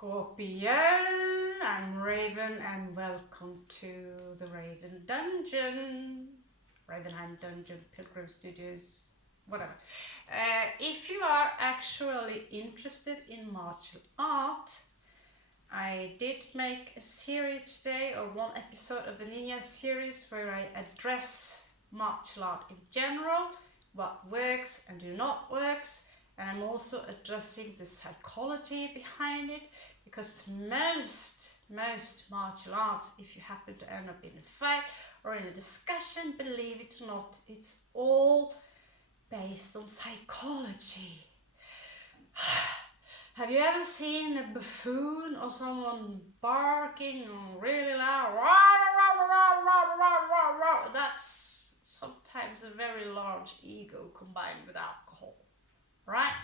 Scorpio, I'm Raven and welcome to the Raven Dungeon, Ravenheim Dungeon, Pilgrim Studios, whatever. If you are actually interested in martial art, I did make a series today, or one episode of the Ninja series, where I address martial art in general, what works and do not works, and I'm also addressing the psychology behind it, because most martial arts, if you happen to end up in a fight or in a discussion, believe it or not, it's all based on psychology. Have you ever seen a buffoon or someone barking really loud? That's sometimes a very large ego combined with alcohol, right?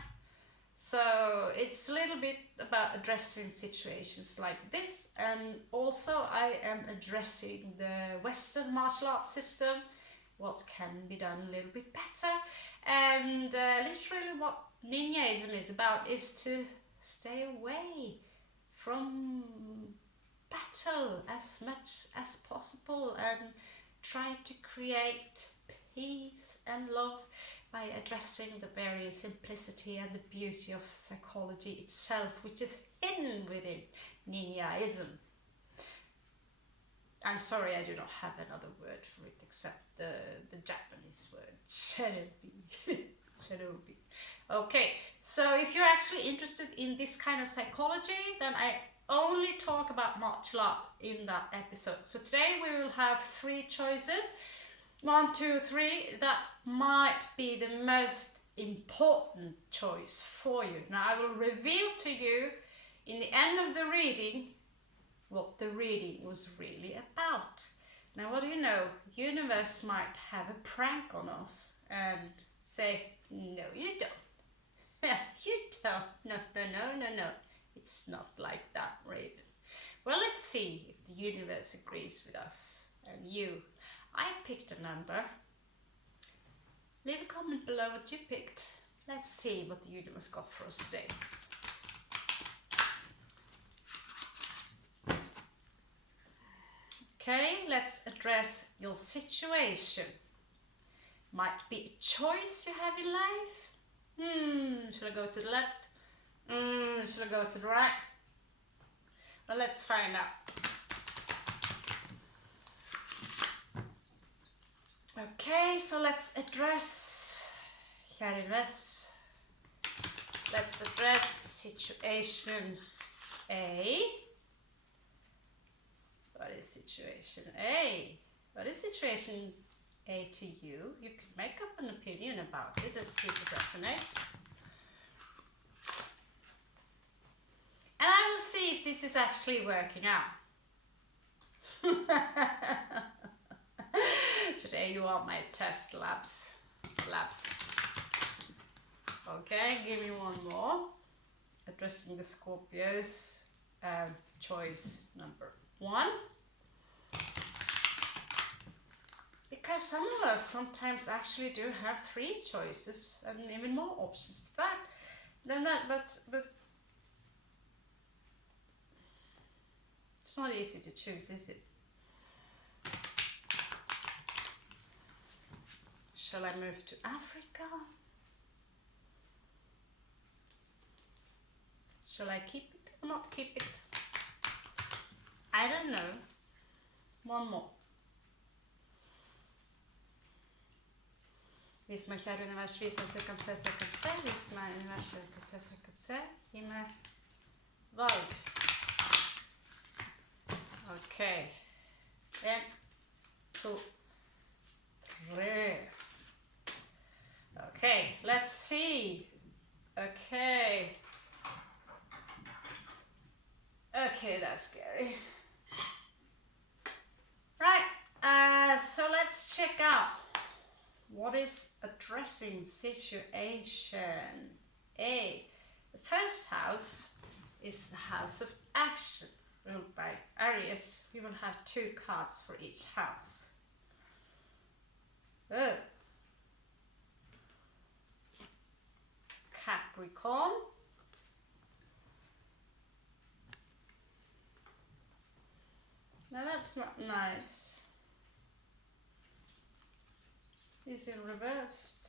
So it's a little bit about addressing situations like this, and also I am addressing the Western martial arts system, what can be done a little bit better, and literally what ninjaism is about is to stay away from battle as much as possible and try to create peace and love by addressing the very simplicity and the beauty of psychology itself, which is hidden within ninjaism. I'm sorry, I do not have another word for it except the Japanese word shinobi. Shinobi. Okay, so if you're actually interested in this kind of psychology, then I only talk about martial art in that episode. So today we will have 3 choices. 1, 2, 3, that might be the most important choice for you. Now I will reveal to you in the end of the reading what the reading was really about. Now what do you know? The universe might have a prank on us and say, no you don't. You don't. No. It's not like that, Raven. Well, let's see if the universe agrees with us and you. I picked a number. Leave a comment below what you picked. Let's see what the universe got for us today. Okay, let's address your situation. Might be a choice you have in life. Should I go to the left? Should I go to the right? Well, let's find out. Okay, so let's address, let's address situation A. What is situation A? What is situation A to you? You can make up an opinion about it and see if it resonates. And I will see if this is actually working out. Today you are my test labs. Okay, give me one more. Addressing the Scorpios. Choice number 1. Because some of us sometimes actually do have 3 choices and even more options than that, but it's not easy to choose, is it? Shall I move to Africa? Shall I keep it or not keep it? I don't know. One more. Vis meg kära univers, vis meg så jag kan se, vis meg univers så jag kan se, gi meg valg. Okay. 1, 2, 3. Okay, let's see. Okay, that's scary. Right, so let's check out what is addressing situation A. The first house is the house of action, ruled by Aries. We will have 2 cards for each house. Capricorn, That's not nice. He's in reversed.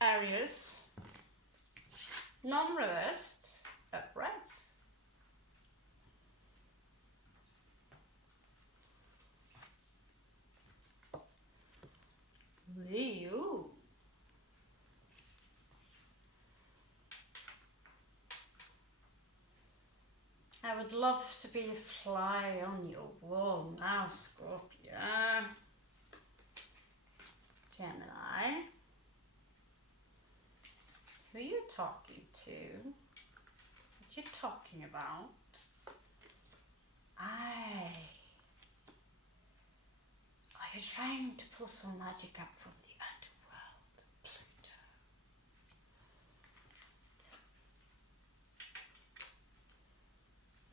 Aries. Non-reversed. Uprights. Leo. I would love to be a fly on your wall now, Scorpio. Gemini. Who are you talking to? What you talking about? Are you trying to pull some magic up from the underworld, Pluto?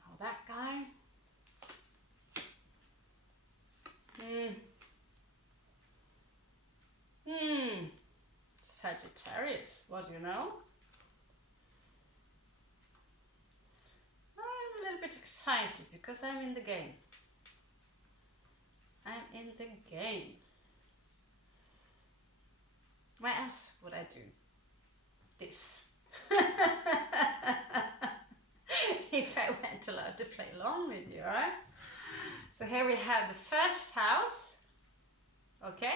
Oh, that guy? Sagittarius, what do you know? I'm a little bit excited because I'm in the game. I'm in the game. Why else would I do this? If I weren't allowed to play along with you, right? So here we have the first house. Okay.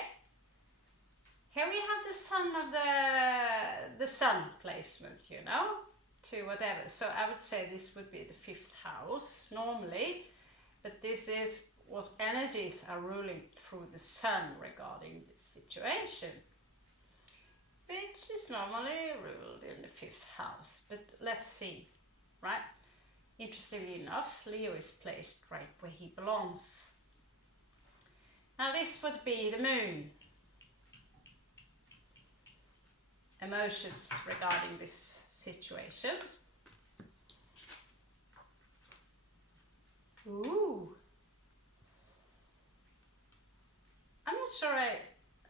Here we have the sun of the sun placement, you know, to whatever. So I would say this would be the 5th house normally, but this is what energies are ruling through the sun regarding this situation, which is normally ruled in the 5th house. But let's see, right? Interestingly enough, Leo is placed right where he belongs. Now this would be the moon. Emotions regarding this situation. Ooh. I'm not sure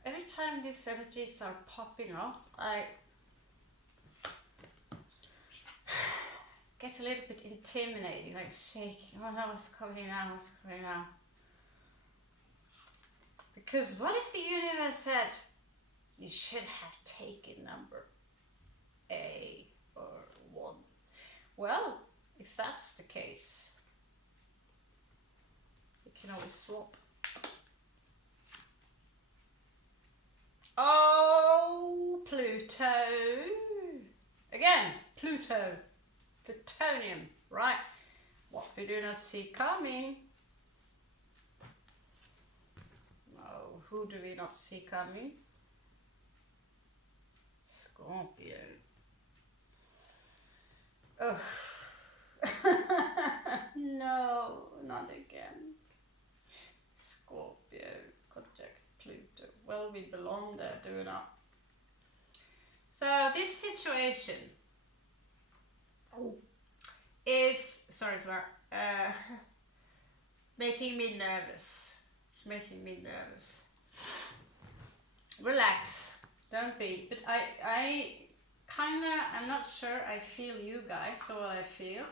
every time these energies are popping up, I get a little bit intimidating, like shaking. Oh no, what's coming now? What's coming now? Because what if the universe said, you should have taken number A or 1? Well, if that's the case, we can always swap. Oh, Pluto. Again, Pluto. Plutonium, right? What we do not see coming. Oh, who do we not see coming? Scorpio. Oh. No, not again. Scorpio, conjunct Pluto. Well, we belong there, do we not? So this situation is, sorry for that, making me nervous. It's making me nervous. Relax. Don't be, but I kinda, I'm not sure I feel you guys, so what I feel.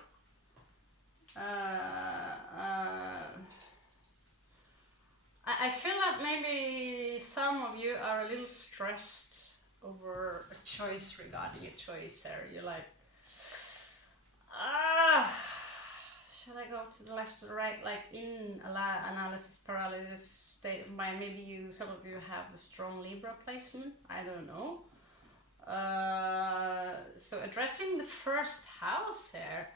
I feel like maybe some of you are a little stressed over a choice regarding a choice there. You're like, should I go to the left or the right? Like in analysis paralysis state of mind. Maybe some of you have a strong Libra placement. I don't know. So addressing the 1st house here,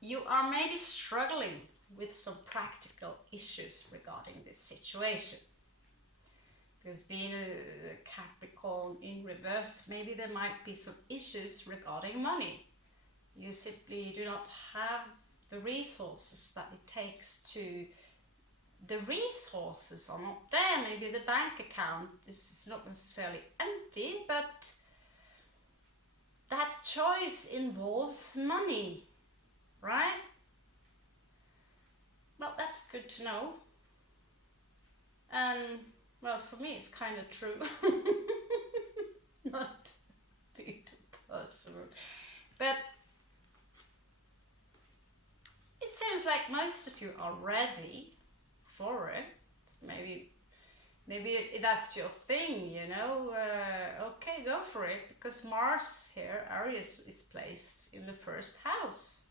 you are maybe struggling with some practical issues regarding this situation. Because being a Capricorn in reversed, maybe there might be some issues regarding money. You simply do not have the resources that it takes to, the resources are not there. Maybe the bank account is not necessarily empty, but that choice involves money, right? Well, that's good to know. And well, for me it's kind of true. Not be too personal, but like most of you are ready for it. Maybe that's your thing, you know. Okay, go for it, because Mars here, Aries, is placed in the first house.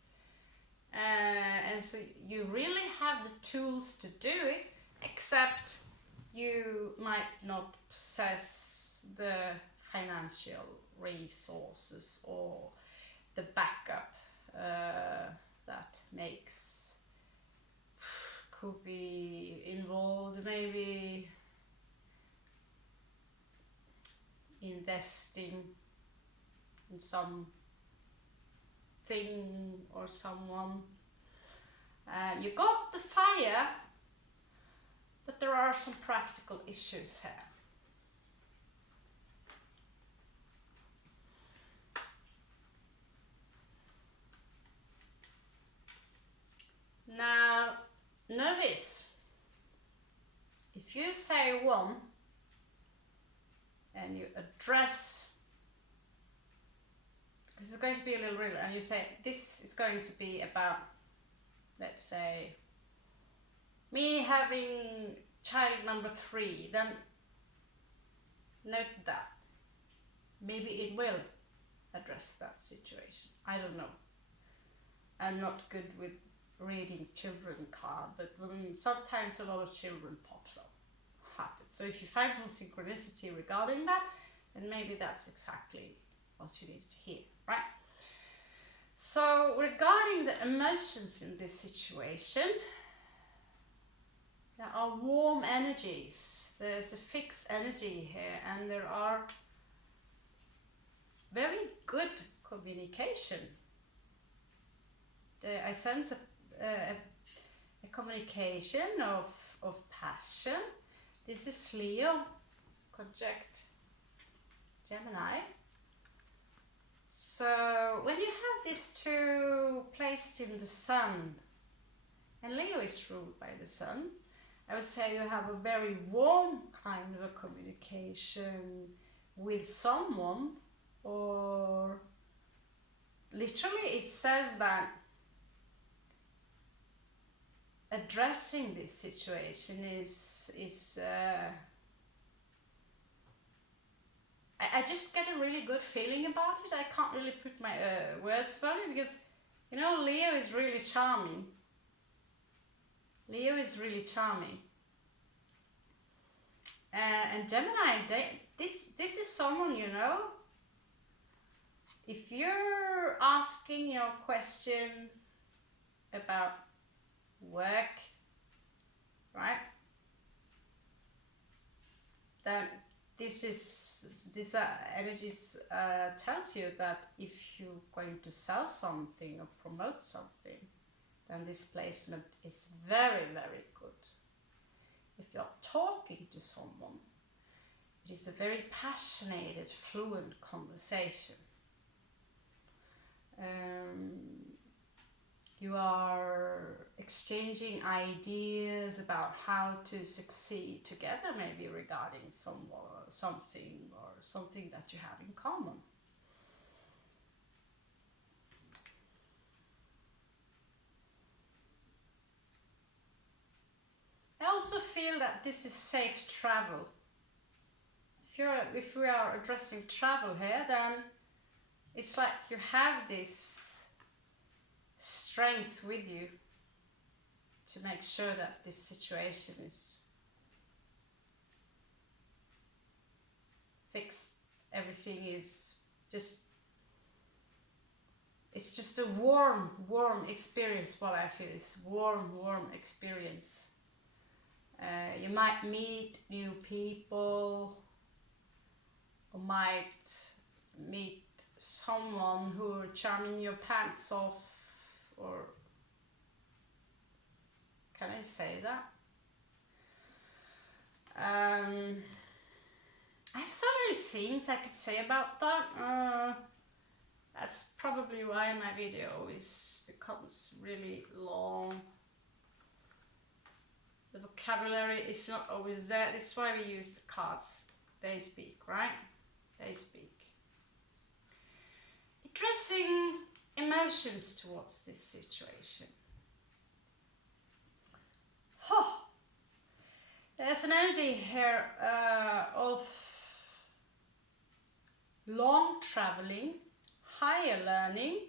And so you really have the tools to do it, except you might not possess the financial resources or the backup that could be involved, maybe investing in some thing or someone. You got the fire, but there are some practical issues here. Now, know this. If you say one and you address, this is going to be a little riddle, and you say this is going to be about, let's say, me having child number 3, then note that. Maybe it will address that situation. I don't know. I'm not good with reading children card, but sometimes a lot of children pops up. Happens. So if you find some synchronicity regarding that, then maybe that's exactly what you need to hear, right? So regarding the emotions in this situation, there are warm energies. There's a fixed energy here, and there are very good communication. I sense a communication of passion. This is Leo, conjunct Gemini. So when you have these two placed in the sun, and Leo is ruled by the sun, I would say you have a very warm kind of a communication with someone, or literally it says that addressing this situation is I just get a really good feeling about it. I can't really put my words on it, because, you know, Leo is really charming. Leo is really charming. And Gemini, this is someone, you know, if you're asking your question about work, right, then this energies tells you that if you're going to sell something or promote something, then this placement is very, very good. If you're talking to someone, it is a very passionate, fluent conversation. You are exchanging ideas about how to succeed together, maybe regarding something that you have in common. I also feel that this is safe travel. If we are addressing travel here, then it's like you have this strength with you to make sure that this situation is fixed. Everything is just, it's just a warm experience. What I feel is warm experience. You might meet new people, or might meet someone who are charming your pants off, or can I say that? I have so many things I could say about that. That's probably why my video becomes really long. The vocabulary is not always there. This is why we use the cards. They speak, right? They speak. Addressing emotions towards this situation. There's an energy here of long traveling, higher learning,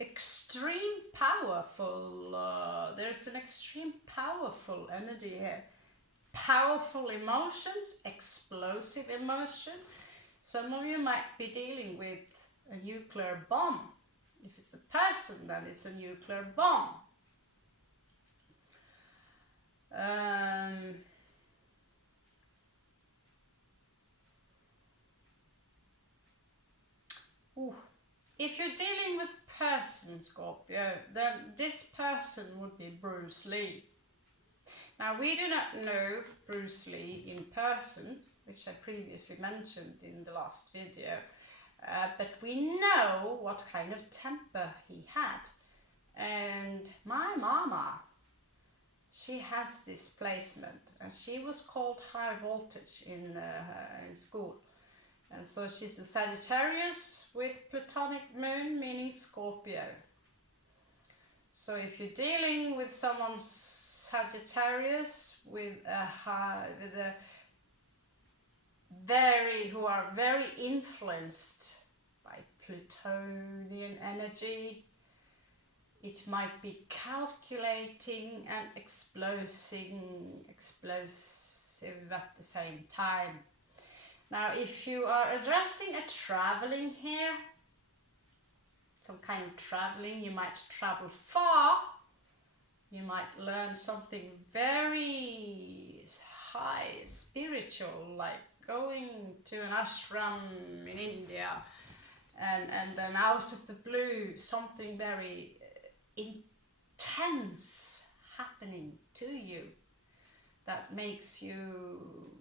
extreme powerful, there's an extreme powerful energy here. Powerful emotions, explosive emotion. Some of you might be dealing with a nuclear bomb. If it's a person, then it's a nuclear bomb. If you're dealing with person, Scorpio, then this person would be Bruce Lee. Now, we do not know Bruce Lee in person, which I previously mentioned in the last video, but we know what kind of temper he had. And my mama, she has this placement, and she was called high voltage in school. And so she's a Sagittarius with Platonic moon, meaning Scorpio. So if you're dealing with someone's Sagittarius who are very influenced by Plutonian energy, it might be calculating and explosive at the same time. Now, if you are addressing a traveling here, some kind of traveling, you might travel far, you might learn something very high spiritual, like going to an ashram in India, and then out of the blue, something very intense happening to you that makes you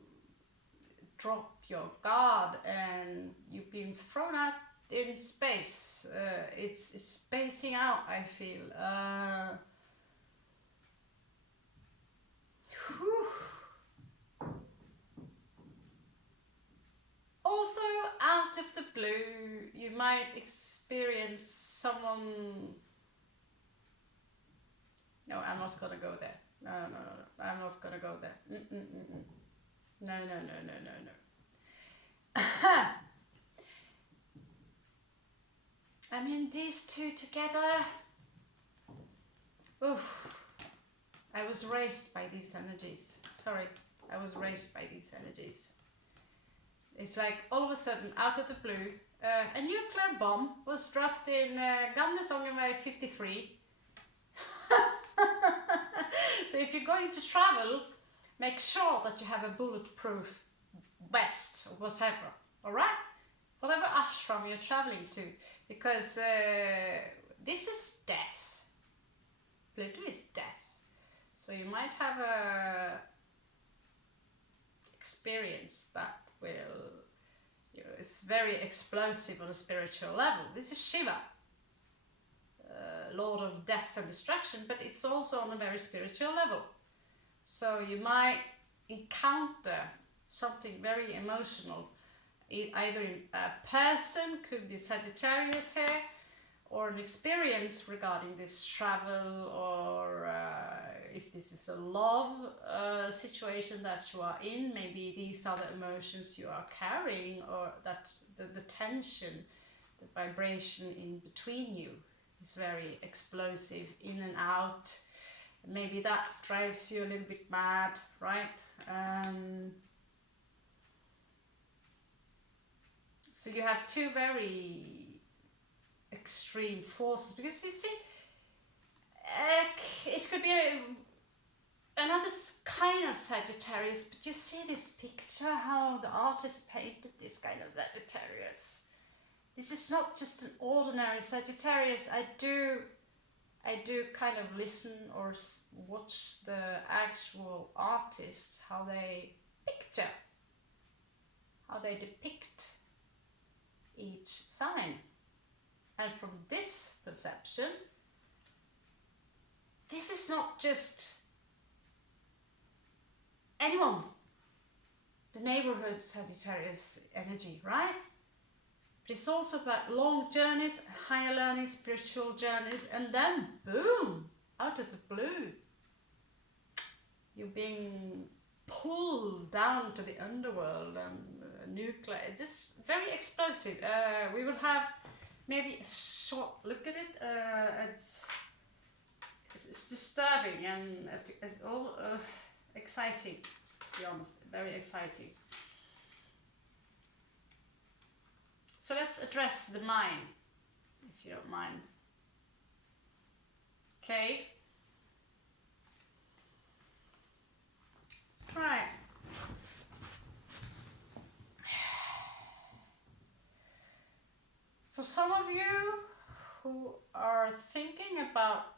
drop your guard, and you've been thrown out in space. It's spacing out, I feel. Also, out of the blue, you might experience someone... No, I'm not gonna go there. No, I'm not gonna go there. No. I mean, these two together. Oof. I was raised by these energies. Sorry, I was raised by these energies. It's like all of a sudden, out of the blue, a nuclear bomb was dropped in Gamlesångenväg 53. So if you're going to travel, make sure that you have a bulletproof vest or whatever, alright? Whatever ashram you're traveling to, because this is death. Pluto is death. So you might have a experience that will, it's very explosive on a spiritual level. This is Shiva, Lord of death and destruction, but it's also on a very spiritual level. So you might encounter something very emotional, either a person, could be Sagittarius here, or an experience regarding this travel, or if this is a love situation that you are in, maybe these are the emotions you are carrying, or that the tension, the vibration in between you is very explosive, in and out. Maybe that drives you a little bit mad, right? So you have two very extreme forces, because you see, it could be another kind of Sagittarius, but you see this picture, how the artist painted this kind of Sagittarius. This is not just an ordinary Sagittarius. I do kind of listen or watch the actual artists, how they picture, how they depict each sign. And from this perception, this is not just anyone, the neighborhood Sagittarius energy, right? But it's also about long journeys, higher learning, spiritual journeys, and then boom, out of the blue, you're being pulled down to the underworld and nuclear. It's just very explosive. We will have maybe a short look at it. It's disturbing and it's all exciting, to be honest, very exciting. So let's address the mind, if you don't mind. Okay. Right. For some of you who are thinking about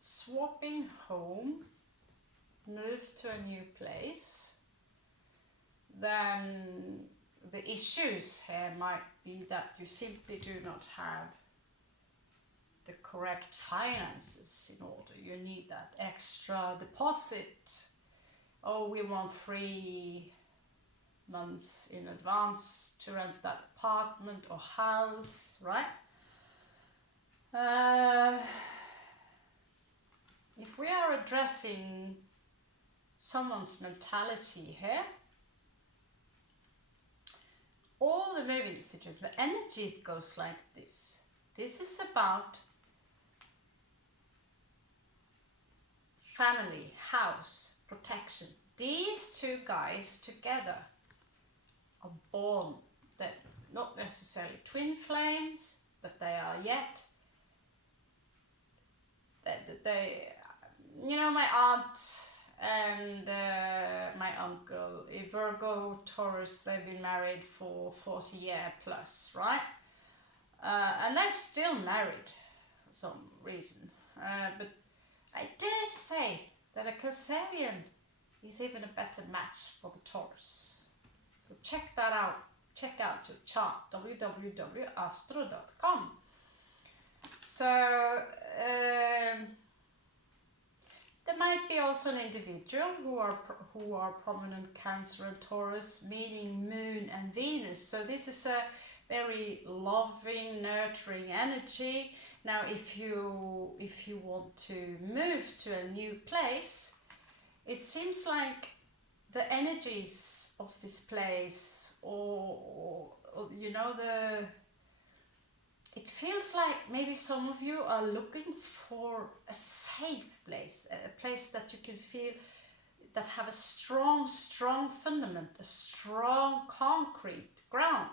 swapping home, move to a new place, then the issues here might be that you simply do not have the correct finances in order. You need that extra deposit. Oh, we want 3 months in advance to rent that apartment or house, right? If we are addressing someone's mentality here, all the moving situations, the energies goes like this. This is about family, house, protection. These two guys together are born, they're not necessarily twin flames, but they are yet. They you know, my aunt and my uncle, Virgo, Taurus, they've been married for 40 years plus, right? And they're still married for some reason. But I dare to say that a Cancerian is even a better match for the Taurus. So check that out. Check out the chart, www.astro.com. So there might be also an individual who are prominent Cancer and Taurus, meaning Moon and Venus. So this is a very loving, nurturing energy. Now, if you want to move to a new place, it seems like the energies of this place, or you know, it feels like maybe some of you are looking for a safe place, a place that you can feel that have a strong fundament, a strong concrete ground.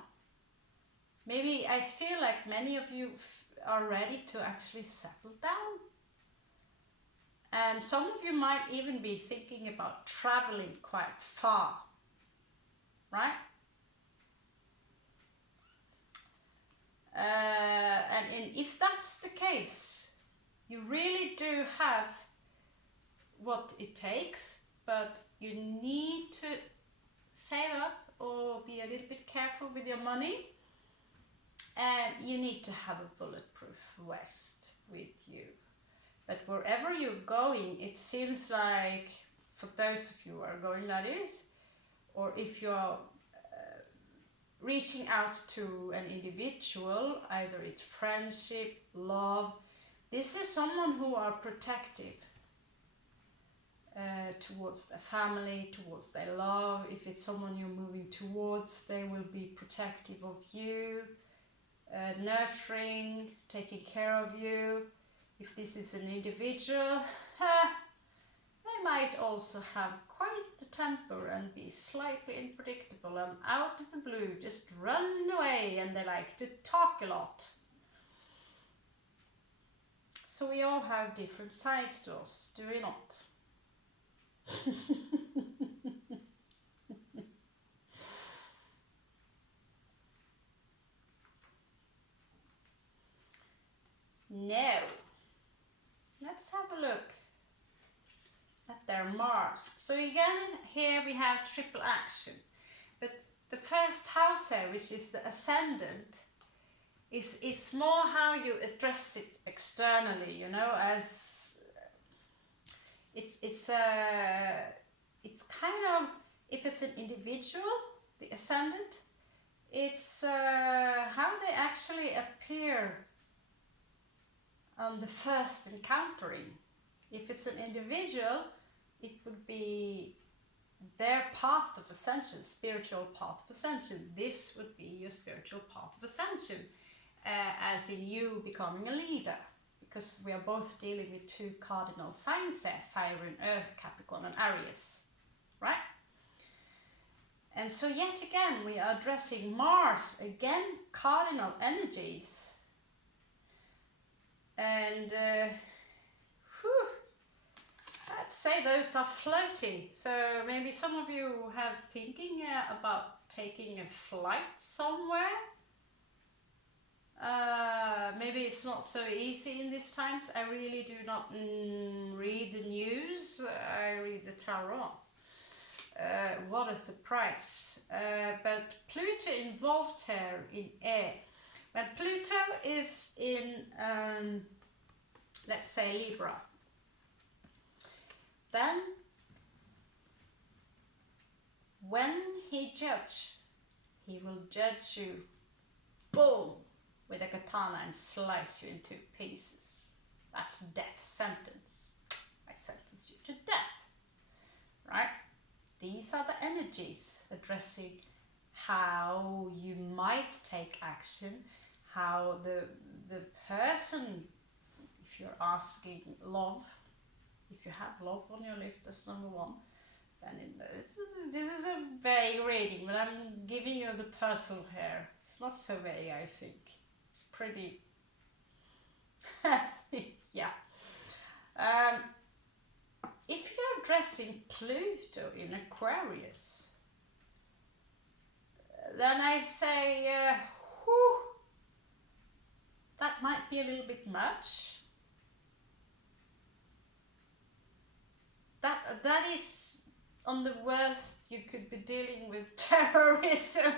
Maybe I feel like many of you are ready to actually settle down. And some of you might even be thinking about traveling quite far, right? And if that's the case, you really do have what it takes, but you need to save up or be a little bit careful with your money, and you need to have a bulletproof vest with you. But wherever you're going, it seems like, for those of you who are going, that is, or if you're reaching out to an individual, either it's friendship, love, this is someone who are protective towards their family, towards their love. If it's someone you're moving towards, they will be protective of you, nurturing, taking care of you. If this is an individual, they might also have quite the temper and be slightly unpredictable and out of the blue, just run away, and they like to talk a lot. So we all have different sides to us, do we not? Now, let's have a look at their Mars. So again, here we have triple action. But the first house here, which is the ascendant, is more how you address it externally, you know, as it's kind of, if it's an individual, the ascendant, it's how they actually appear on the first encountering. If it's an individual, it would be their path of ascension, spiritual path of ascension. This would be your spiritual path of ascension, as in you becoming a leader, because we are both dealing with two cardinal signs there, fire and earth, Capricorn and Aries, right? And so yet again we are addressing Mars, again cardinal energies, and I'd say those are floaty. So maybe some of you have thinking about taking a flight somewhere. Maybe it's not so easy in these times. I really do not read the news. I read the tarot. What a surprise. But Pluto involved here in air. When Pluto is in, let's say, Libra, then when he will judge you, boom, with a katana and slice you into pieces. That's death sentence. I sentence you to death, right? These are the energies addressing how you might take action, how the person, if you're asking love, if you have love on your list as number one, then this is a vague reading, but I'm giving you the personal here. It's not so vague, I think. It's pretty, yeah. If you're addressing Pluto in Aquarius, then I say, whew, that might be a little bit much. That is on the worst you could be dealing with terrorism.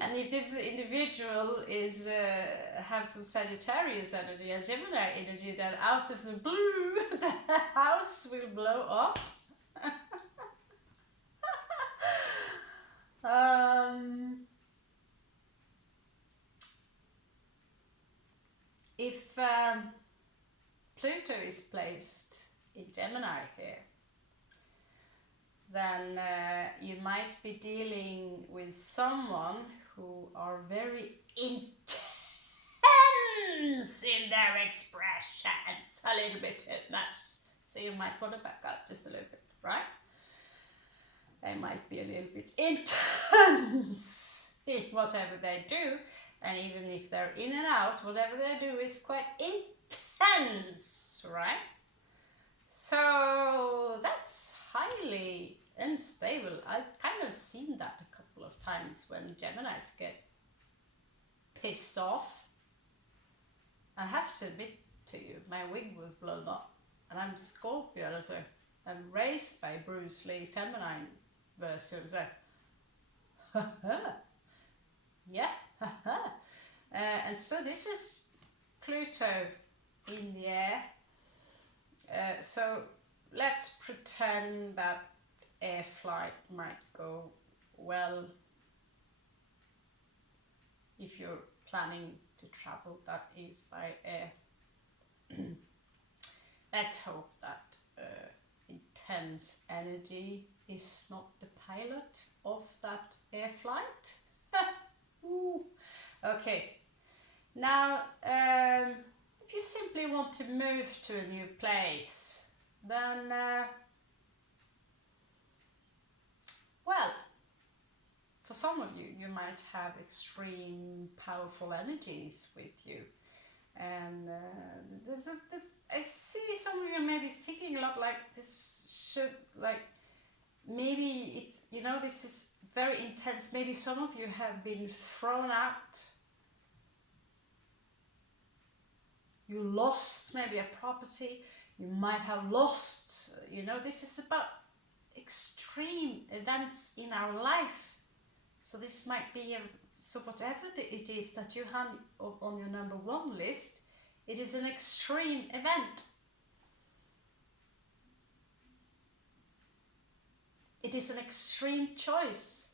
And if this individual is have some Sagittarius energy and Gemini energy, then out of the blue the house will blow up. If Pluto is placed in Gemini here, then you might be dealing with someone who are very intense in their expressions, a little bit too much. So you might want to back up just a little bit, right? They might be a little bit intense in whatever they do, and even if they're in and out, whatever they do is quite intense, right? So that's highly unstable. I've kind of seen that a couple of times when Geminis get pissed off. I have to admit to you, my wig was blown up, and I'm Scorpio, so I'm raised by Bruce Lee feminine version, so yeah. And so this is Pluto in the air. So let's pretend that air flight might go well if you're planning to travel, that is by air. Let's hope that intense energy is not the pilot of that air flight. Ooh. Okay, now if you simply want to move to a new place, then well, for some of you, you might have extreme powerful energies with you, and I see some of you maybe thinking a lot like this should, like, maybe it's, you know, this is very intense. Maybe some of you have been thrown out. You lost maybe a property. You might have lost, you know, this is about extreme events in our life. So this might be, so whatever it is that you have on your number one list, it is an extreme event. It is an extreme choice.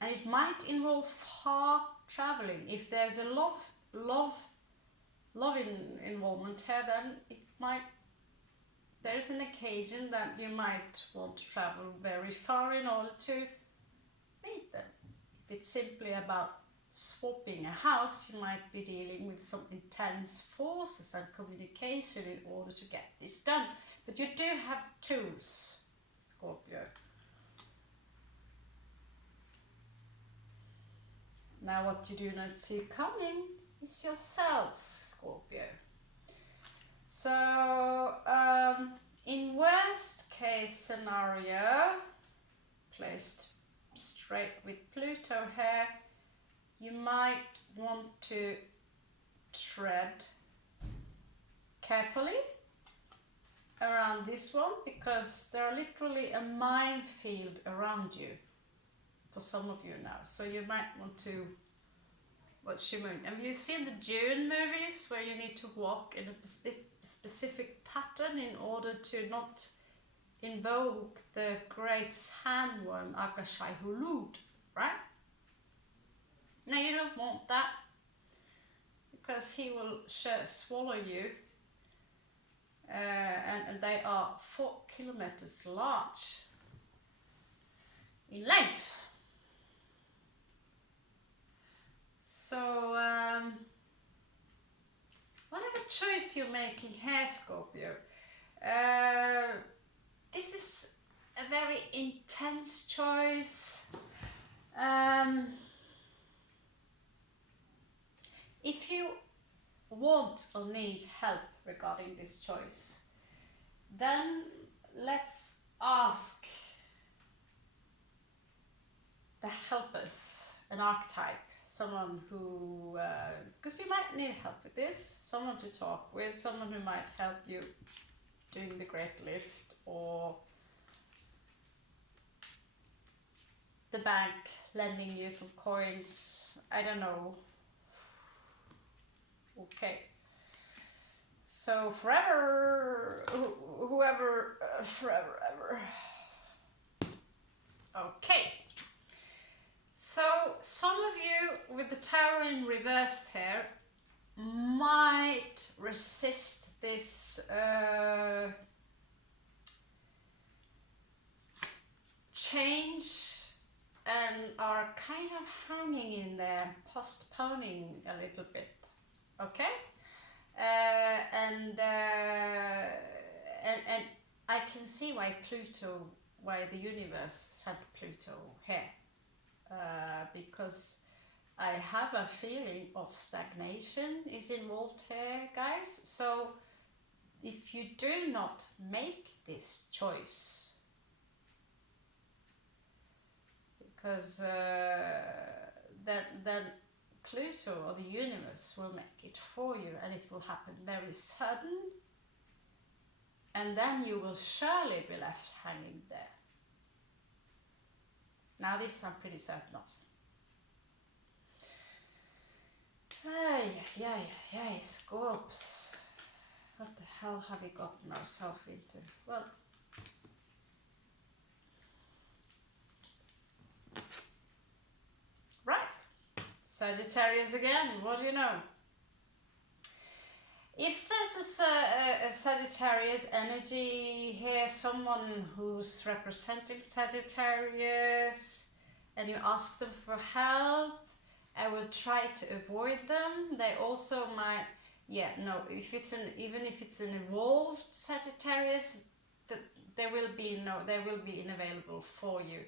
And it might involve far traveling. If there's a love love involvement here, then there's an occasion that you might want to travel very far in order to meet them. If it's simply about swapping a house, you might be dealing with some intense forces and communication in order to get this done. But you do have tools, Scorpio. Now what you do not see coming is yourself, Scorpio. So, in worst case scenario, placed straight with Pluto here, you might want to tread carefully around this one, because there are literally a minefield around you for some of you now. So you might want to watch your moon. Have you seen the June movies where you need to walk in a specific pattern in order to not invoke the great sandworm Akashai Hulud, right? No, you don't want that, because he will swallow you, and they are 4 kilometers large in length. So, whatever choice you're making here, Scorpio, this is a very intense choice. If you want or need help regarding this choice, then let's ask the helpers, an archetype, someone who, because you might need help with this, someone to talk with, someone who might help you doing the great lift, or the bank lending you some coins, I don't know. Okay, so forever, whoever, forever, ever. Okay, so some of you with the Tower in reversed here might resist this change and are kind of hanging in there, postponing a little bit. Okay, and I can see why the universe sent Pluto here, because I have a feeling of stagnation is involved here, guys. So if you do not make this choice, because then Pluto or the universe will make it for you, and it will happen very sudden, and then you will surely be left hanging there. Now this I'm pretty certain of. Ay, Scorps. What the hell have we gotten ourselves into? Well, right. Sagittarius again, what do you know? If there's a Sagittarius energy here, someone who's representing Sagittarius, and you ask them for help, I will try to avoid them. They also might, if it's even if it's an evolved Sagittarius, they will be unavailable for you.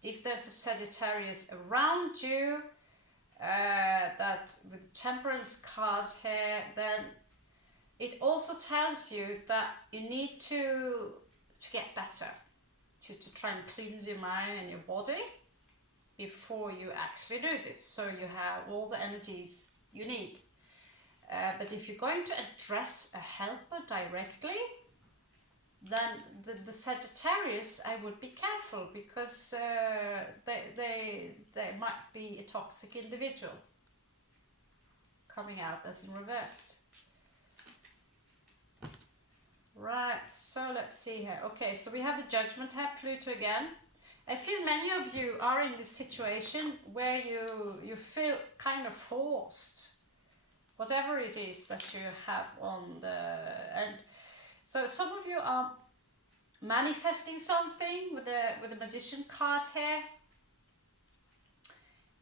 But if there's a Sagittarius around you, that with the Temperance card here, then it also tells you that you need to get better, to try and cleanse your mind and your body before you actually do this, so you have all the energies you need. But if you're going to address a helper directly, then the Sagittarius, I would be careful, because they might be a toxic individual coming out as in reversed. Right, so let's see here. Okay, so we have the Judgment here, Pluto again. I feel many of you are in this situation where you feel kind of forced whatever it is that you have on the, and so some of you are manifesting something with the Magician card here,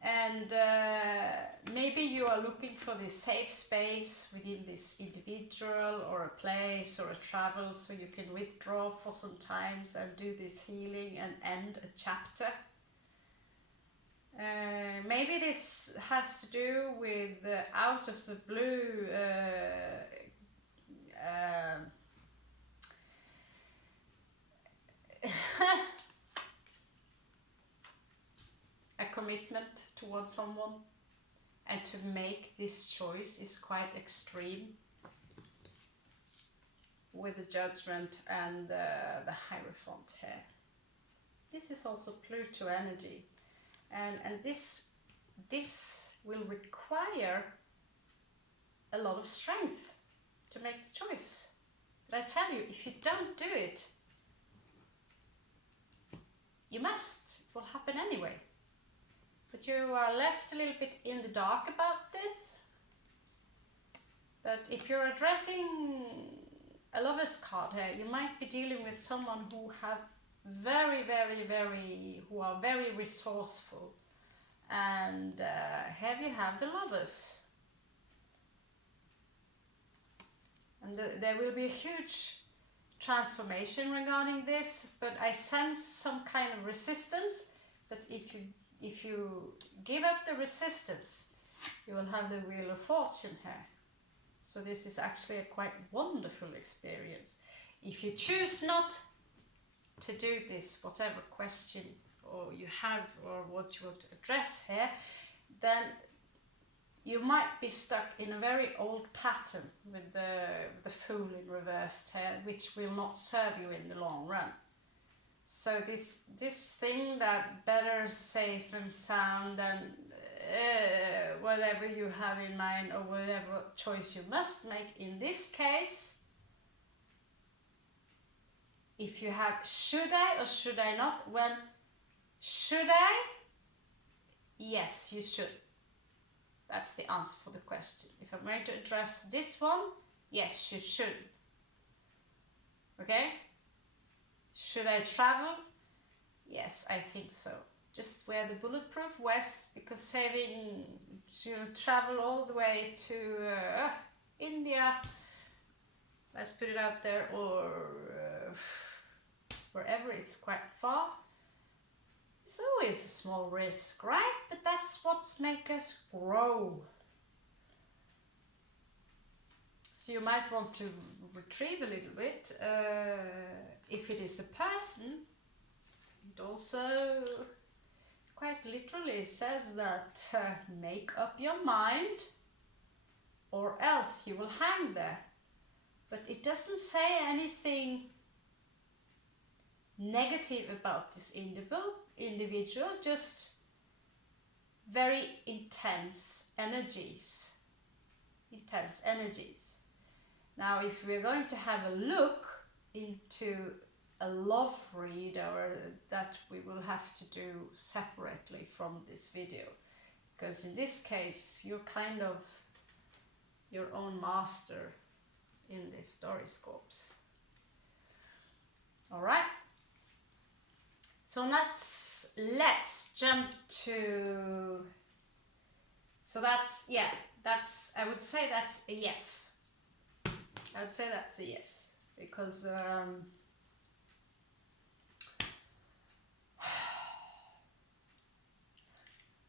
and maybe you are looking for this safe space within this individual or a place or a travel, so you can withdraw for some times and do this healing and end a chapter. Maybe this has to do with out of the blue a commitment towards someone, and to make this choice is quite extreme with the Judgment and the Hierophant here. This is also Pluto energy, and this will require a lot of strength to make the choice. But I tell you, if you don't do it, you must, it will happen anyway. But you are left a little bit in the dark about this. But if you're addressing a Lover's card here, you might be dealing with someone who have who are very resourceful. And here you have the Lovers. And there will be a huge transformation regarding this, but I sense some kind of resistance. But if you give up the resistance, you will have the Wheel of Fortune here. So this is actually a quite wonderful experience. If you choose not to do this, whatever question or you have or what you want to address here, then you might be stuck in a very old pattern with the Fool in reversed here, which will not serve you in the long run. So this thing that better safe and sound than whatever you have in mind or whatever choice you must make in this case, if you have should I or should I not, when should I? Yes, you should. That's the answer for the question. If I'm going to address this one, yes, you should. Okay? Should I travel? Yes, I think so. Just wear the bulletproof vest, because saving to travel all the way to India, let's put it out there, or wherever it's quite far. It's always a small risk, right? But that's what's make us grow. So you might want to retrieve a little bit. If it is a person, it also quite literally says that make up your mind or else you will hang there. But it doesn't say anything negative about this individual, just very intense energies. Now, if we're going to have a look into a love read, or that we will have to do separately from this video, because in this case you're kind of your own master in this story scopes. All right. So let's jump to, so that's, yeah, that's, I would say that's a yes. I would say that's a yes, because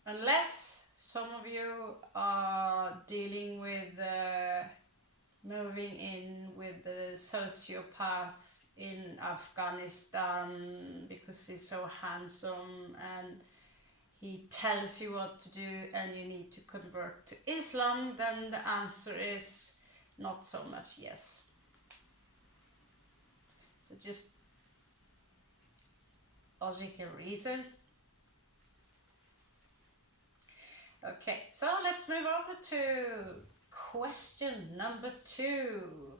unless some of you are dealing with moving in with the sociopath in Afghanistan because he's so handsome and he tells you what to do and you need to convert to Islam, then the answer is not so much yes. So just logic and reason. Okay, so let's move over to question number 2,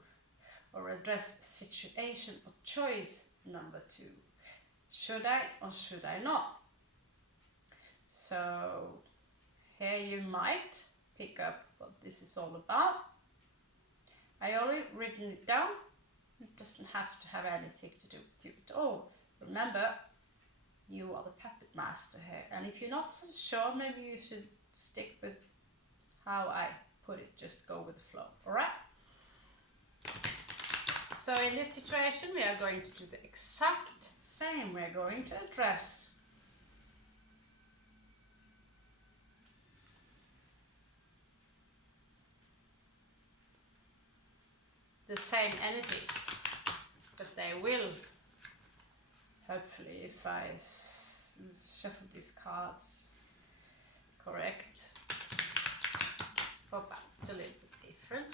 or address situation or choice number 2. Should I or should I not? So here you might pick up what this is all about. I already written it down. It doesn't have to have anything to do with you at all. Remember, you are the puppet master here, and if you're not so sure, maybe you should stick with how I put it, just go with the flow, alright? So in this situation we are going to do the exact same. We're going to address the same energies, but they will, hopefully, if I shuffle these cards correct, pop out a little bit different.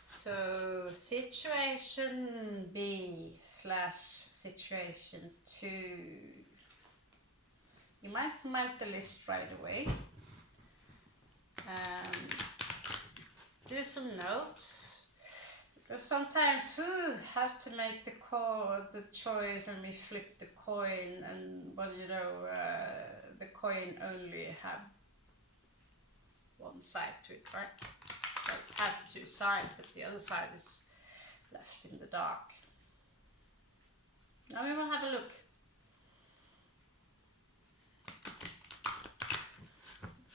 So situation B / situation 2. You might make the list right away. Do some notes, because sometimes you have to make the choice and we flip the coin, and well, you know, the coin only have one side to it, right? So it has two sides, but the other side is left in the dark. Now we will have a look.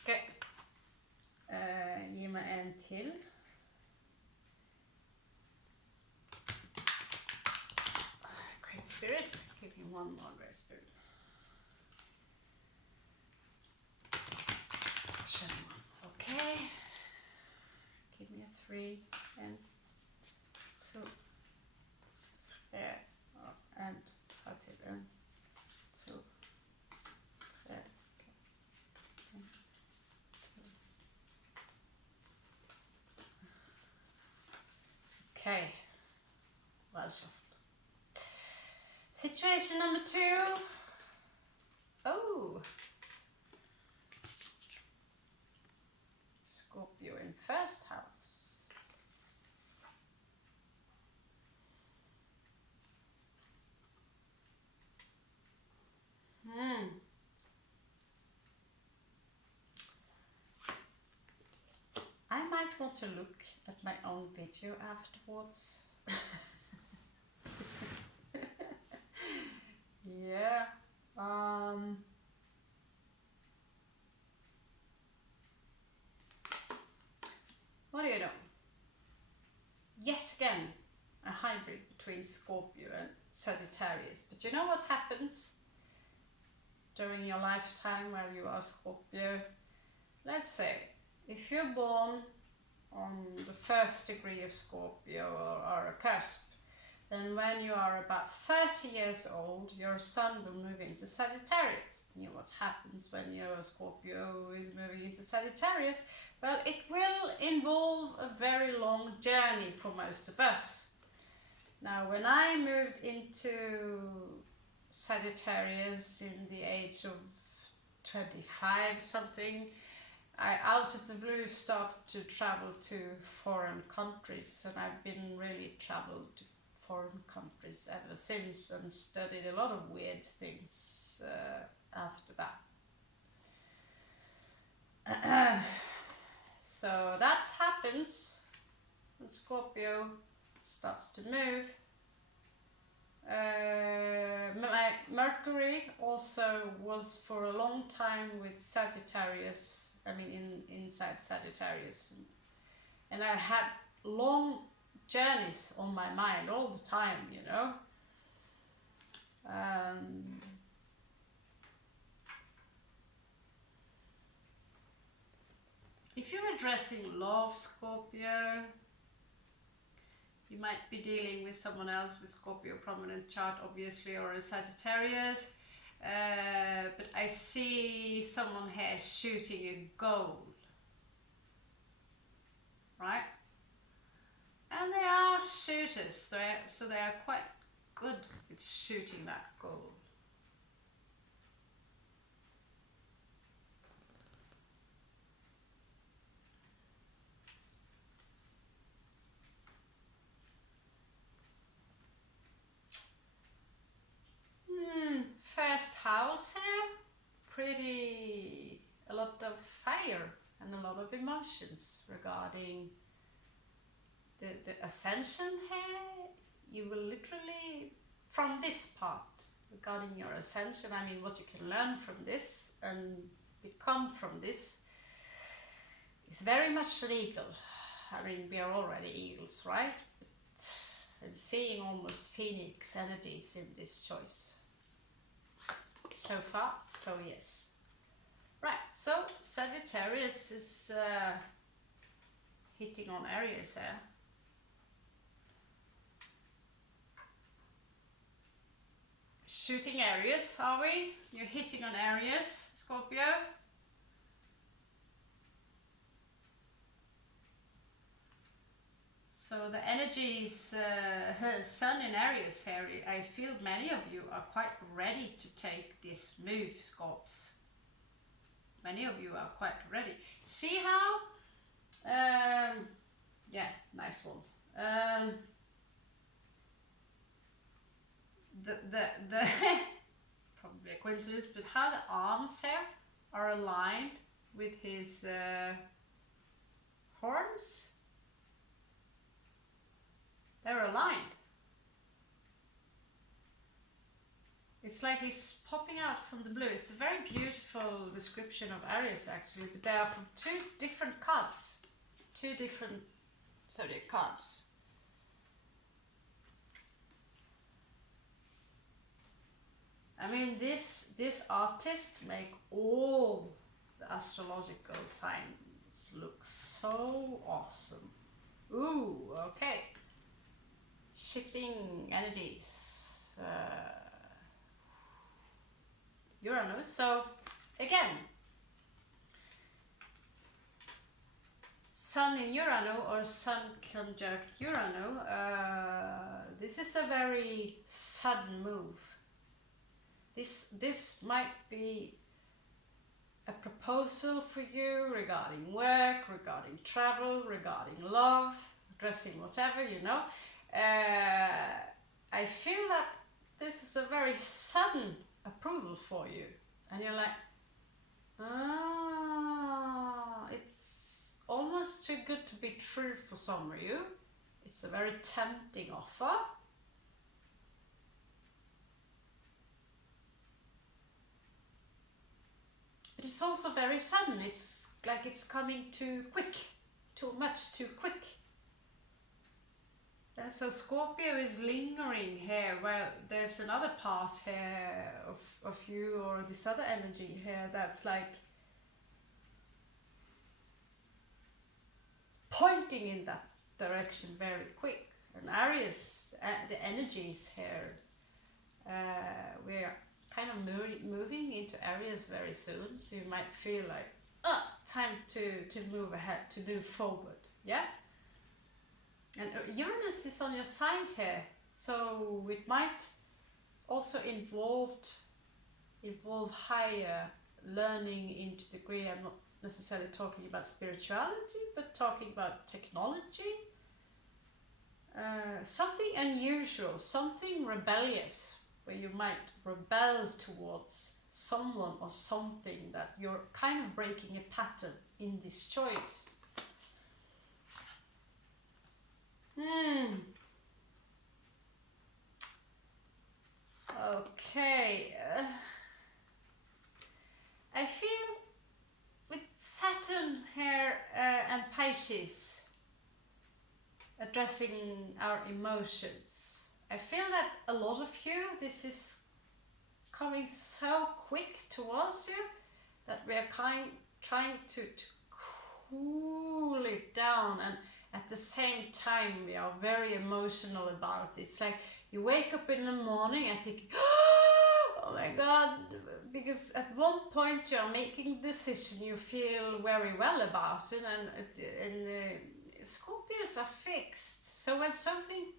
Okay. Gi meg en til. Great Spirit. Give me one more, Great Spirit. Okay. Give me a 3 and 2. There. And that's it. 1, 2, 3. Okay, well shuffled. Situation number 2. Oh, Scorpio in first house. I might want to look at my own video afterwards. Yeah. What do you know? Yet again, a hybrid between Scorpio and Sagittarius. But you know what happens during your lifetime while you are Scorpio? Let's say, if you're born on the 1st degree of Scorpio or a cusp, then when you are about 30 years old, your sun will move into Sagittarius. You know what happens when your Scorpio is moving into Sagittarius? Well, it will involve a very long journey for most of us. Now, when I moved into Sagittarius in the age of 25 something, I out of the blue started to travel to foreign countries, and I've been really traveled to foreign countries ever since and studied a lot of weird things after that. So that happens when Scorpio starts to move. My Mercury also was for a long time with Sagittarius, I mean inside Sagittarius, and I had long journeys on my mind all the time, you know. If you're addressing love, Scorpio, you might be dealing with someone else with Scorpio prominent chart, obviously, or a Sagittarius. But I see someone here shooting a goal, right? And they are shooters, so they are quite good with shooting that goal. first house here, a lot of fire and a lot of emotions regarding the ascension here. You will literally, from this part, regarding your ascension, I mean what you can learn from this and become from this, is very much legal. I mean, we are already eagles, right? But I'm seeing almost phoenix energies in this choice. So far, so yes. Right, so Sagittarius is hitting on Aries here. Shooting Aries, are we? You're hitting on Aries, Scorpio. So the energy is Sun in Aries here. I feel many of you are quite ready to take this move, Scorps. Many of you are quite ready. See how? Yeah, nice one. The probably a coincidence, but how the arms here are aligned with his horns. They're aligned. It's like he's popping out from the blue. It's a very beautiful description of Aries actually, but they are from two different cards. Two different zodiac cards. I mean, this artist make all the astrological signs look so awesome. Ooh, okay. Shifting energies. Uranus. So again, Sun in Uranus or Sun conjunct Uranus. This is a very sudden move. This might be a proposal for you regarding work, regarding travel, regarding love, addressing whatever, you know. I feel that this is a very sudden approval for you, and you're like, it's almost too good to be true for some of you. It's a very tempting offer. But it's also very sudden. It's like it's coming too quick, too much, too quick. So Scorpio is lingering here. Well, there's another part here of you, or this other energy here that's like pointing in that direction very quick. And Aries, the energies here, we're kind of moving into Aries very soon, so you might feel like, time to move ahead, to move forward, yeah? And Uranus is on your side here, so it might also involve higher learning into degree. I'm not necessarily talking about spirituality, but talking about technology. Something unusual, something rebellious, where you might rebel towards someone or something that you're kind of breaking a pattern in this choice. Okay. I feel with Saturn here and Pisces addressing our emotions, I feel that a lot of you, this is coming so quick towards you that we are trying to cool it down, and at the same time we are very emotional about it. It's like you wake up in the morning and think, oh my god, because at one point you are making a decision you feel very well about it, and Scorpios are fixed. So when something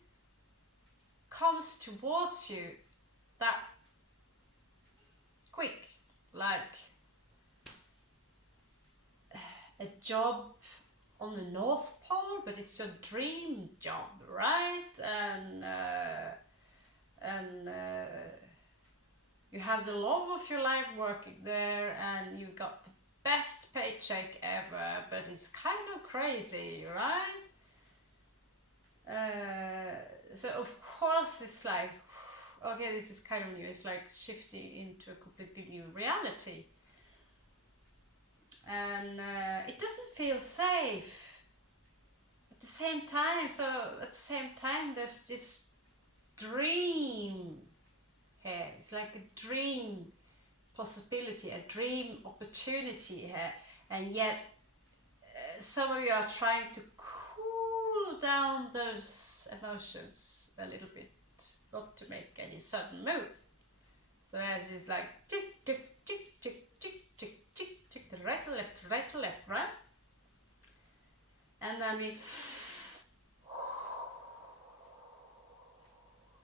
comes towards you that quick, like a job on the North Pole, but it's your dream job, right? And You have the love of your life working there, and you got the best paycheck ever, but it's kind of crazy, right? So of course it's like, okay, this is kind of new. It's like shifting into a completely new reality, and it doesn't feel safe at the same time. So at the same time, there's this dream here. It's like a dream possibility, a dream opportunity here, and yet some of you are trying to cool down those emotions a little bit, not to make any sudden move. So there's this like tick, tick, tick, tick, tick, tick, tick, tick, to the right, to left, to right, to left, right? And then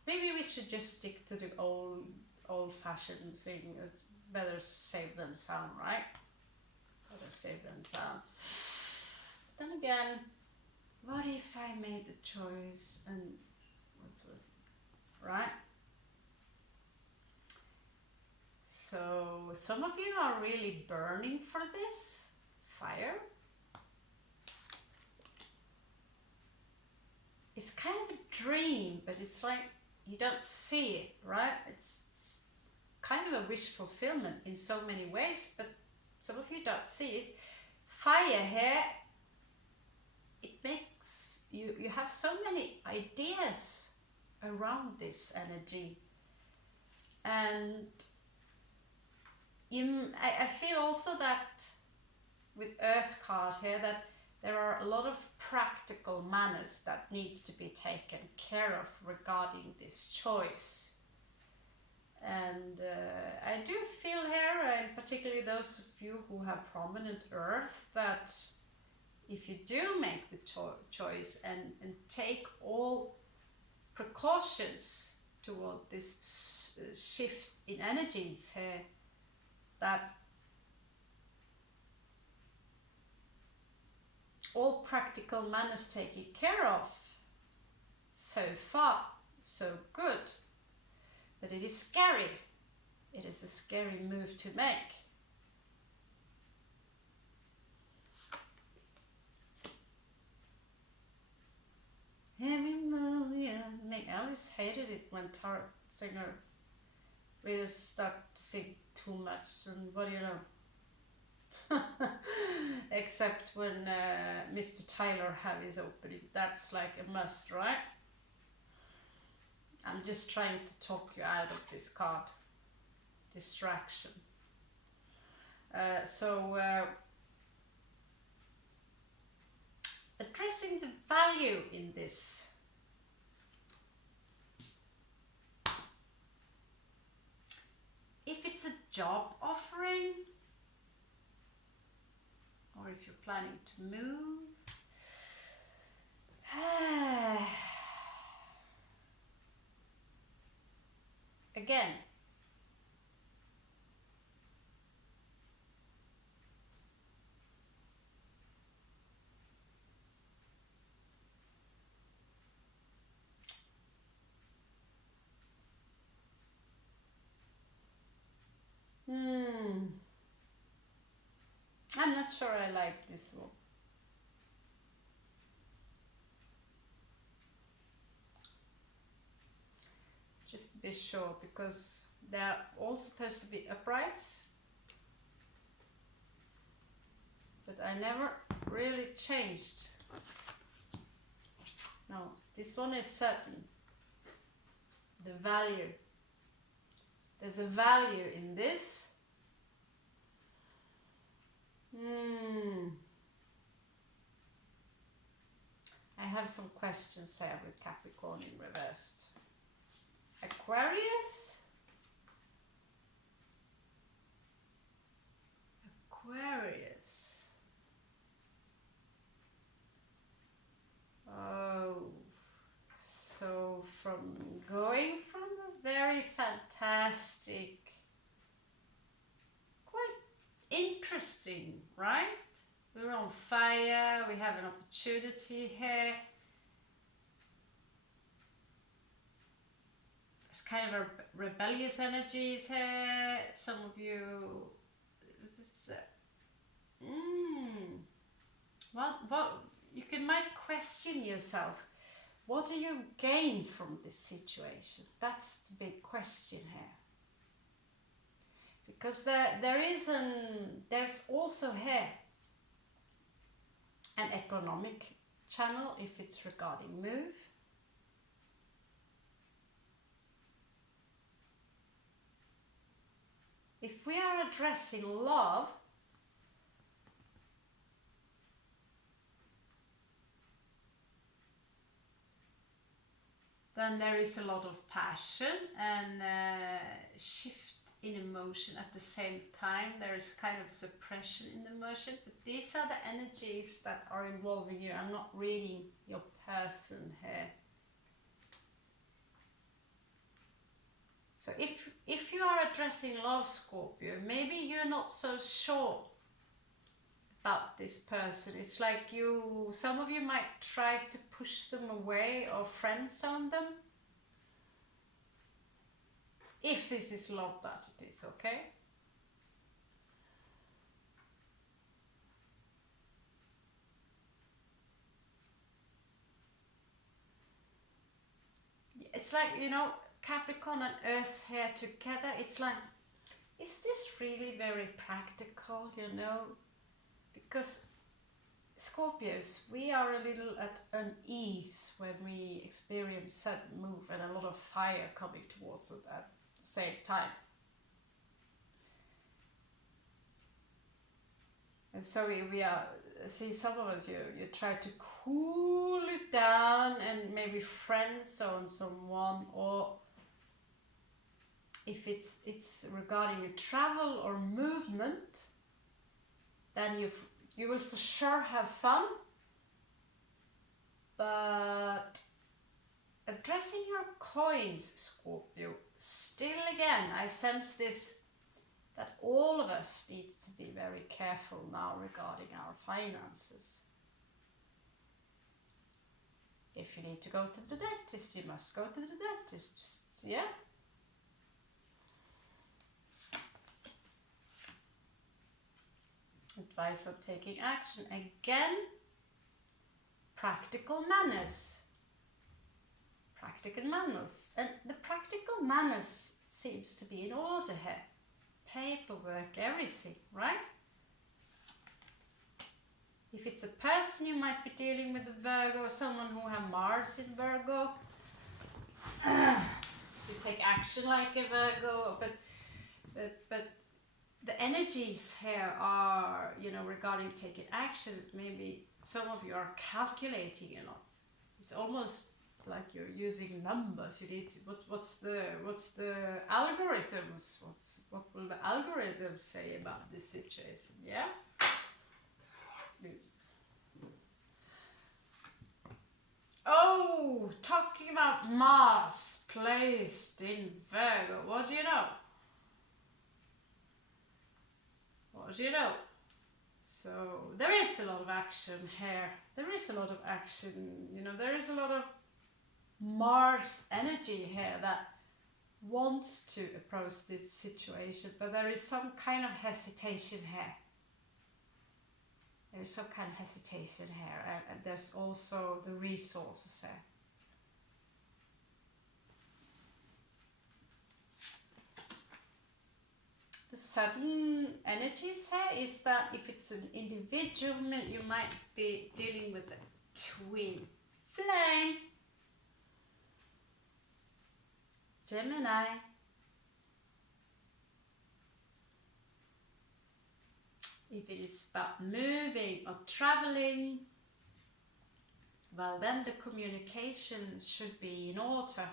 maybe we should just stick to the old-fashioned thing. It's better safe than sound, right? Better safe than sound. Then again, what if I made the choice and, right? So some of you are really burning for this fire. It's kind of a dream, but it's like you don't see it, right? It's kind of a wish fulfillment in so many ways, but some of you don't see it. Fire here, it makes you have so many ideas around this energy, and I feel also that with Earth card here that there are a lot of practical manners that needs to be taken care of regarding this choice. And I do feel here, and particularly those of you who have prominent Earth, that if you do make the choice and take all precautions toward this shift in energies here, that all practical manners taken care of, so far so good, but it is scary. It is a scary move to make. Every move you make. I always hated it when tarot singer really start to sing too much, and what do you know? Except when Mr. Tyler have his opening, that's like a must, right? I'm just trying to talk you out of this card, distraction. Addressing the value in this. If it's a job offering, or if you're planning to move, again, I'm not sure I like this one. Just to be sure, because they're all supposed to be uprights, but I never really changed. No, this one is certain. The value. There's a value in this. I have some questions here with Capricorn in reversed. Aquarius? Aquarius. Oh, so going from a very fantastic, quite interesting, right? We're on fire, we have an opportunity here. There's kind of a rebellious energies here. Some of you, this, well, you might question yourself. What do you gain from this situation? That's the big question here. Because there's also here an economic channel if it's regarding move. If we are addressing love, then there is a lot of passion and shift in emotion at the same time. There is kind of suppression in emotion, but these are the energies that are involving you. I'm not reading your person here. So if you are addressing love, Scorpio, maybe you're not so sure about this person. It's like some of you might try to push them away or friend zone them. If this is love, that it is, okay? It's like, you know, Capricorn and Earth here together. It's like, is this really very practical, you know? Because Scorpios, we are a little at unease when we experience sudden move and a lot of fire coming towards us at the same time. And so we are, see, some of us, you try to cool it down and maybe friend zone someone, or if it's regarding a travel or movement, then you will for sure have fun, but addressing your coins, Scorpio, still again, I sense this, that all of us need to be very careful now regarding our finances. If you need to go to the dentist, you must go to the dentist, just, yeah. Advice on taking action. Again, practical manners. Practical manners. And the practical manners seems to be in order here. Paperwork, everything, right? If it's a person, you might be dealing with a Virgo, someone who has Mars in Virgo. You take action like a Virgo, but the energies here are, you know, regarding taking action, maybe some of you are calculating a lot. It's almost like you're using numbers. You need to, what's the algorithms? What will the algorithms say about this situation? Yeah. Oh, talking about Mars placed in Virgo. What do you know? What do you know? So there is a lot of action here. There is a lot of action, you know, there is a lot of Mars energy here that wants to approach this situation, but there is some kind of hesitation here. There is some kind of hesitation here, and there's also the resources there. The sudden energies here is that if it's an individual, you might be dealing with a twin flame. Gemini. If it is about moving or traveling, well, then the communication should be in order.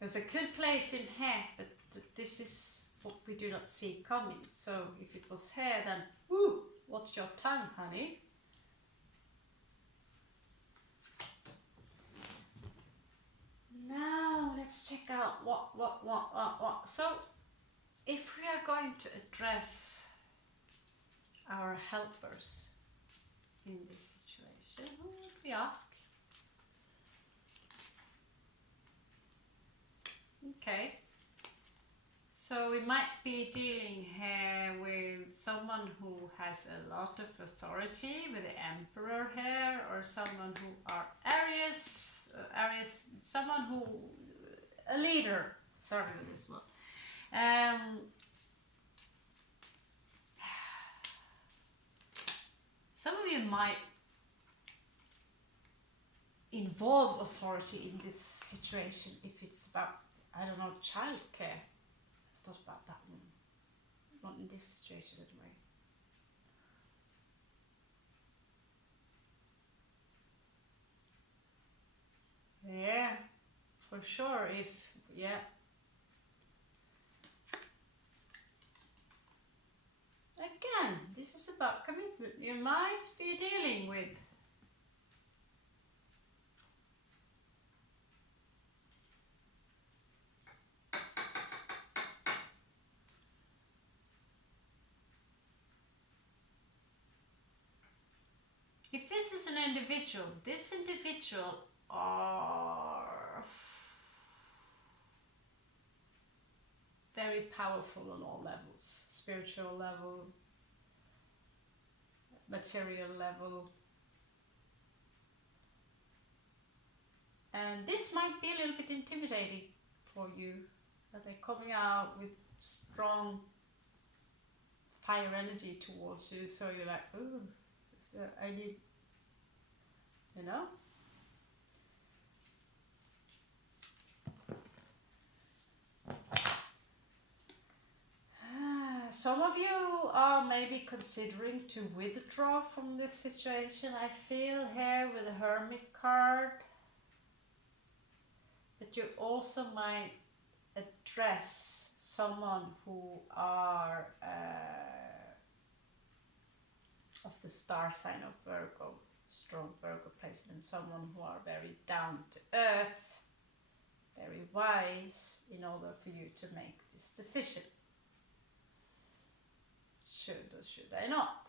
There's a good place in here, but this is what we do not see coming. So if it was here, then woo, watch your tongue, honey. Now let's check out what. So if we are going to address our helpers in this situation, who would we ask? Okay. So we might be dealing here with someone who has a lot of authority, with the Emperor here, or someone who are Aries, someone who, a leader, certainly as well. Some of you might involve authority in this situation if it's about, I don't know, childcare. I've thought about that one. Not in this situation anyway. Yeah, for sure. Again, this is about commitment. You might be dealing with if this is an individual, this individual are very powerful on all levels, spiritual level, material level. And this might be a little bit intimidating for you, that they're coming out with strong fire energy towards you, so you're like, ooh, so I need, you know? Some of you are maybe considering to withdraw from this situation, I feel here with the Hermit card. But you also might address someone who are of the star sign of Virgo, strong Virgo placement, someone who are very down to earth, very wise, in order for you to make this decision. Should or should I not?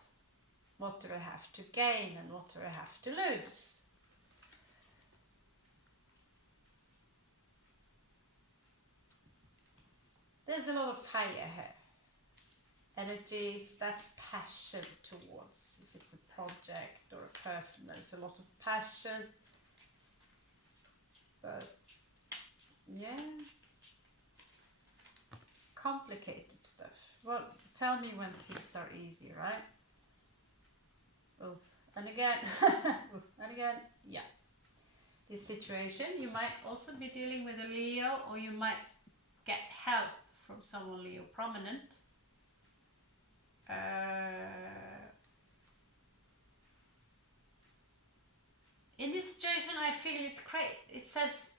What do I have to gain and what do I have to lose? There's a lot of fire here. Energies, that's passion towards, if it's a project or a person, there's a lot of passion. But yeah, complicated stuff. Well, tell me when things are easy, right? Oh, and again, and again, yeah. This situation, you might also be dealing with a Leo, or you might get help from someone Leo prominent. In this situation, I feel it says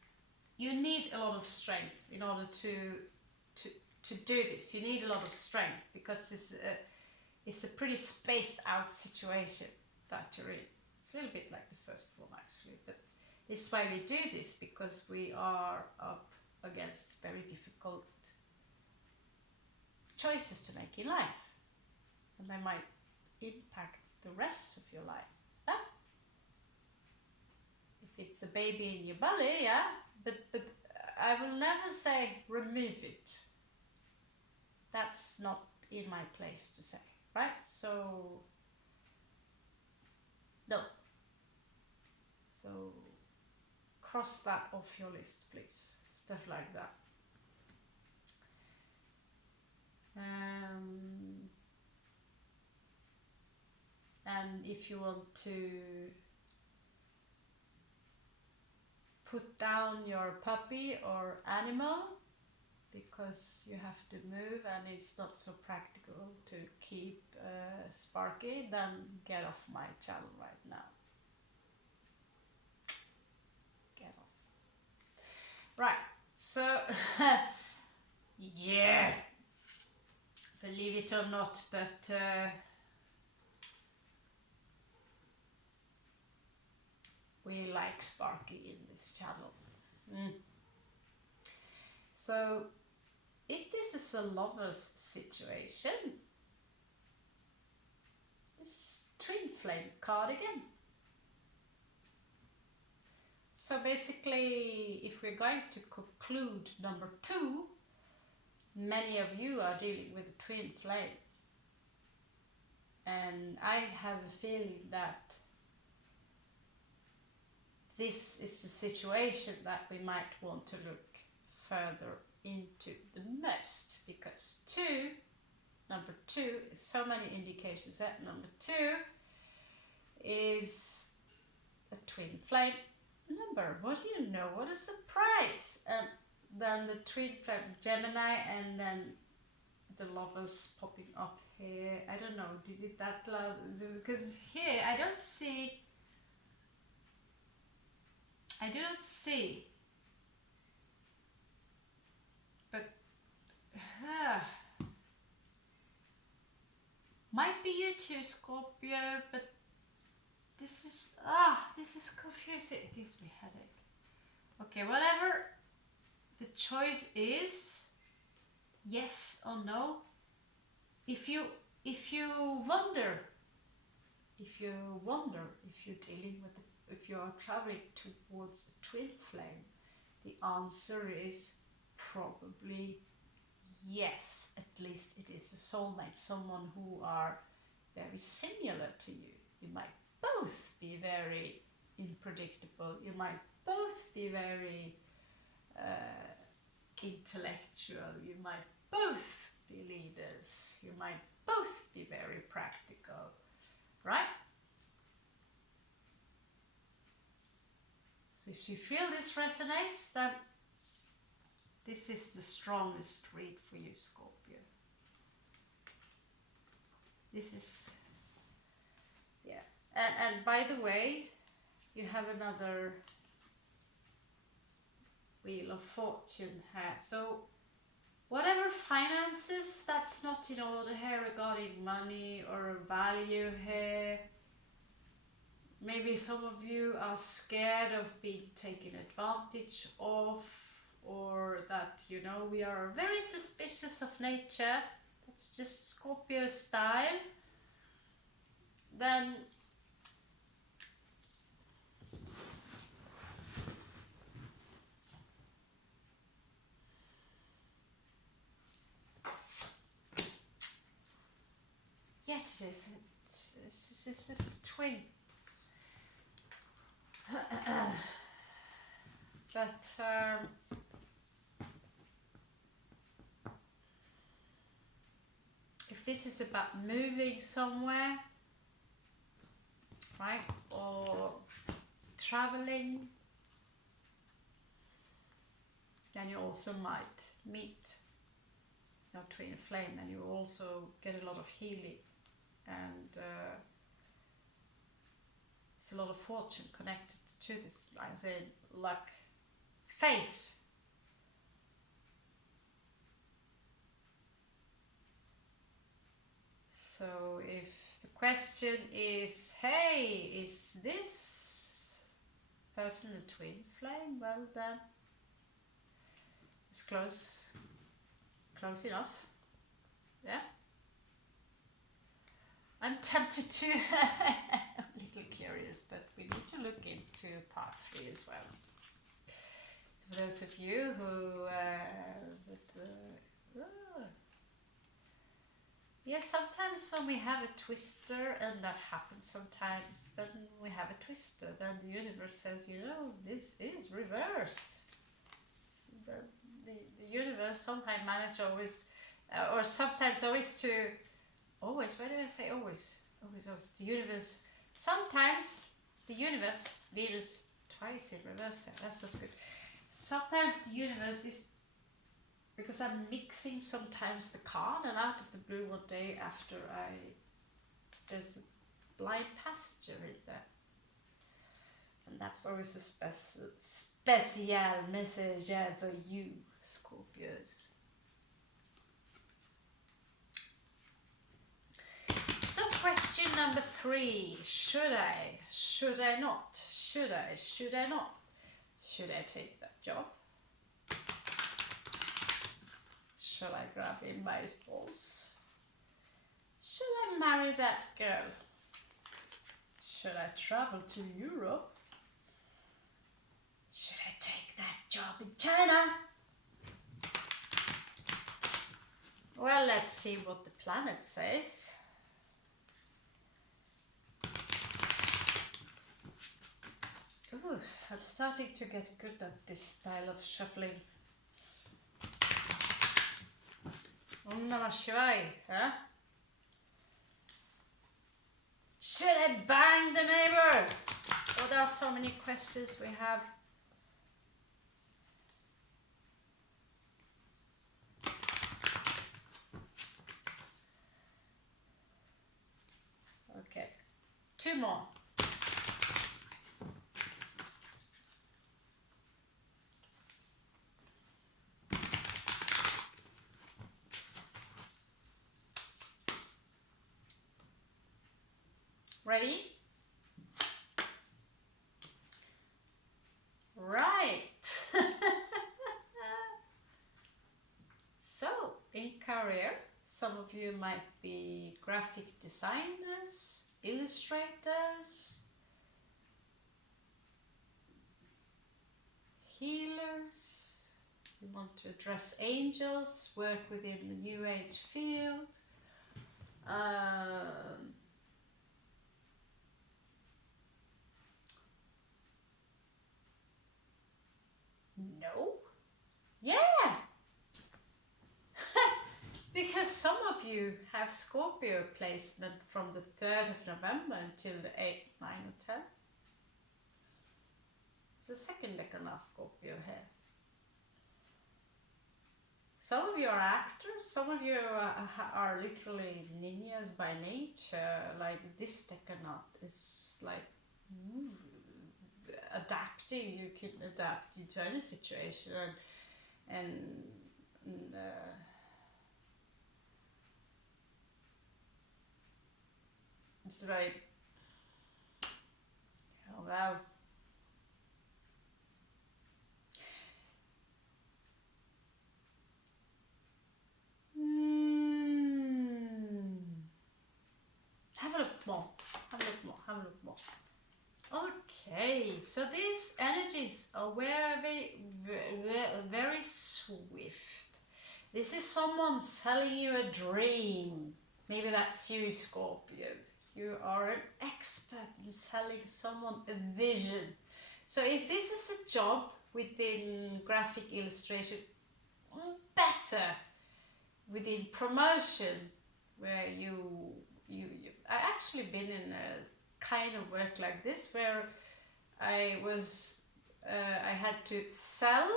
you need a lot of strength in order to do this. You need a lot of strength because it's a pretty spaced out situation that you're in. It's a little bit like the first one actually, but this is why we do this, because we are up against very difficult choices to make in life, and they might impact the rest of your life. Yeah? If it's a baby in your belly, yeah, but I will never say remove it. That's not in my place to say, right? So no. So cross that off your list, please. Stuff like that. And if you want to put down your puppy or animal because you have to move and it's not so practical to keep Sparky, then get off my channel right now. Get off. Right, so yeah, believe it or not, but we like Sparky in this channel. So if this is a lover's situation, this is twin flame card again. So basically, if we're going to conclude number 2, many of you are dealing with a twin flame. And I have a feeling that this is the situation that we might want to look further into the most, because number 2 is so many indications that number 2 is a twin flame number. What do you know? What a surprise! And then the twin flame Gemini, and then the lovers popping up here. I don't know, did it that last? Because here I do not see, but might be you too, Scorpio, but this is confusing. It gives me headache. Okay, whatever the choice is, yes or no. If you wonder if you're dealing with, if you are traveling towards a twin flame, the answer is probably yes. At least it is a soulmate, someone who are very similar to you. You might both be very unpredictable. You might both be very intellectual. You might both be leaders. You might both be very practical, right? So if you feel this resonates, then this is the strongest read for you, Scorpio. This is, yeah. And by the way, you have another Wheel of Fortune here. So whatever finances that's not in order here regarding money or value here, maybe some of you are scared of being taken advantage of, or that, you know, we are very suspicious of nature. That's just Scorpio style. Then yet it is. This is twin. But if this is about moving somewhere, right, or traveling, then you also might meet your twin flame, and you also get a lot of healing, and it's a lot of fortune connected to this, I say, luck, faith. So if the question is, hey, is this person a twin flame? Well, then it's close enough. Yeah. I'm tempted to, I'm a little curious, but we need to look into part 3 as well. So for those of you who, yes, sometimes when we have a twister, and that happens sometimes, then we have a twister, then the universe says, you know, this is reversed. So the universe sometimes manages always, or sometimes always to, always, why do I say always? Always, the universe, sometimes the universe, Venus twice in reverse there, that's just good. Sometimes the universe is, because I'm mixing sometimes the card, and out of the blue one day after there's a blind passenger in there. And that's always a special message for you, Scorpios. So question number 3, should I not? Should I not? Should I take that job? Shall I grab in my balls? Shall I marry that girl? Should I travel to Europe? shop in China. Well, let's see what the planet says. Ooh, I'm starting to get good at this style of shuffling. Om Namah Shivaya, huh? Should I bang the neighbor? Oh, there are so many questions we have. Okay, 2 more. Ready? Right. So, in career, some of you might be graphic designers, illustrators, healers. You want to address angels, work within the New Age field. No? Yeah! Because some of you have Scorpio placement from the 3rd of November until the 8th, 9 or 10. It's the second decan Scorpio here. Some of you are actors, some of you are literally ninjas by nature. Like this decanat is like adapting. You can adapt into any situation, and it's very, oh wow. Have a look more, have a look more, have a look more. Okay, so these energies are very swift. This is someone selling you a dream. Maybe that's you, Scorpio. You are an expert in selling someone a vision. So if this is a job within graphic illustration, better within promotion, where I actually been in a kind of work like this where I had to sell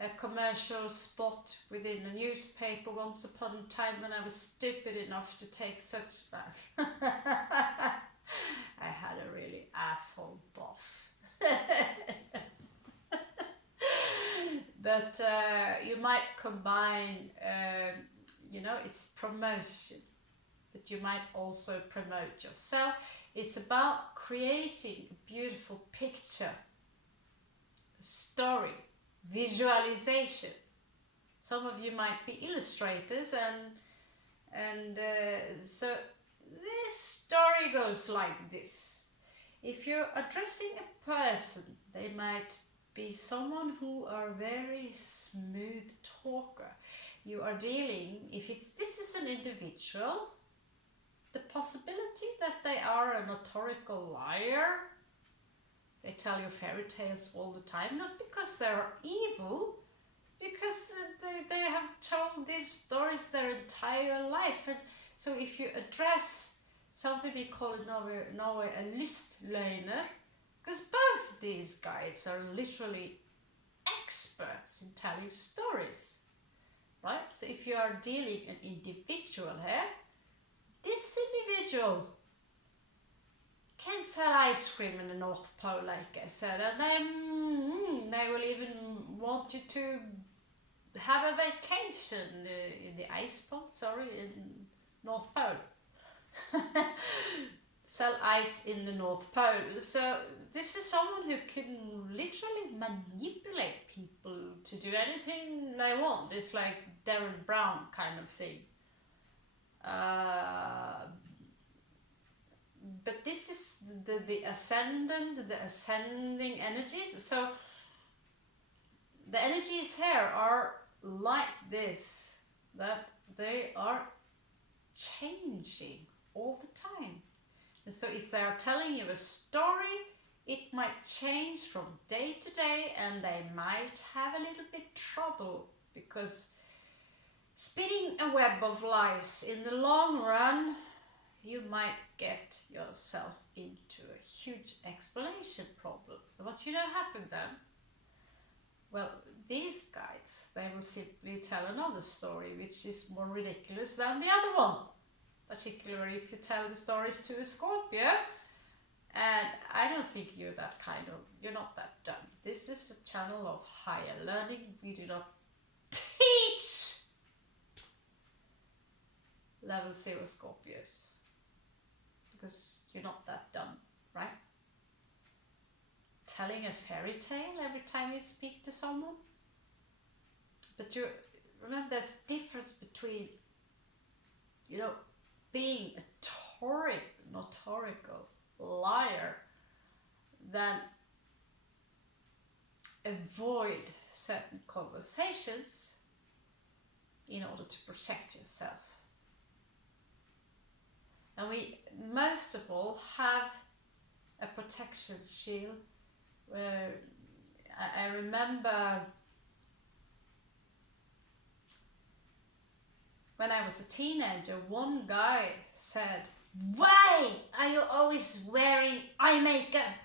a commercial spot within a newspaper once upon a time when I was stupid enough to take such I had a really asshole boss. But you might combine, it's promotion, but you might also promote yourself. It's about creating a beautiful picture, a story, visualization. Some of you might be illustrators, and so this story goes like this. If you're addressing a person, they might be someone who are very smooth talker. You are dealing, if this is an individual, the possibility that they are a notorical liar. They tell you fairy tales all the time, not because they're evil, because they have told these stories their entire life. And so if you address something we call in Norway a listløgner, because both these guys are literally experts in telling stories, right? So if you are dealing an individual here, this individual can sell ice cream in the North Pole, like I said, and then they will even want you to have a vacation in the ice pole, in North Pole. Sell ice in the North Pole. So this is someone who can literally manipulate people to do anything they want. It's like Darren Brown kind of thing. But this is the ascendant, the ascending energies. So the energies here are like this, that they are changing all the time. And so if they are telling you a story, it might change from day to day, and they might have a little bit trouble, because spinning a web of lies in the long run, you might get yourself into a huge explanation problem. What you know happened then? Well, these guys, they will simply tell another story which is more ridiculous than the other one. Particularly if you tell the stories to a Scorpio. And I don't think you're not that dumb. This is a channel of higher learning. We do not teach level 0 Scorpios. Because you're not that dumb, right? Telling a fairy tale every time you speak to someone. But you remember, there's difference between, being a notorical liar than avoid certain conversations in order to protect yourself. And we most of all have a protection shield. Where I remember when I was a teenager, one guy said, "Why are you always wearing eye makeup?"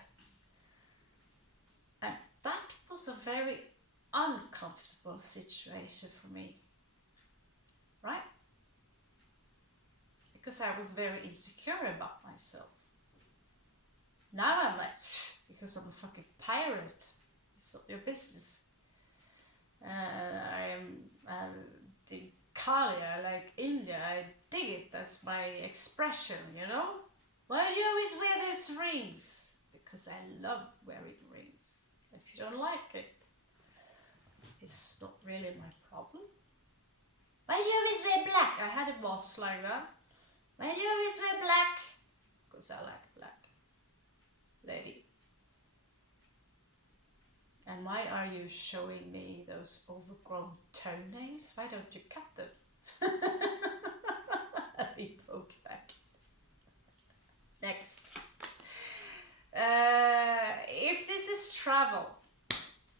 And that was a very uncomfortable situation for me, right? Because I was very insecure about myself. Now I'm like, because I'm a fucking pirate, it's not your business. I'm dig Kali, I like India, I dig it, that's my expression, Why do you always wear those rings? Because I love wearing rings. If you don't like it, it's not really my problem. Why do you always wear black? I had a boss like that. Why do you always wear black? Because I like black. Lady. And why are you showing me those overgrown toenails? Why don't you cut them? He poke back. Next. If this is travel,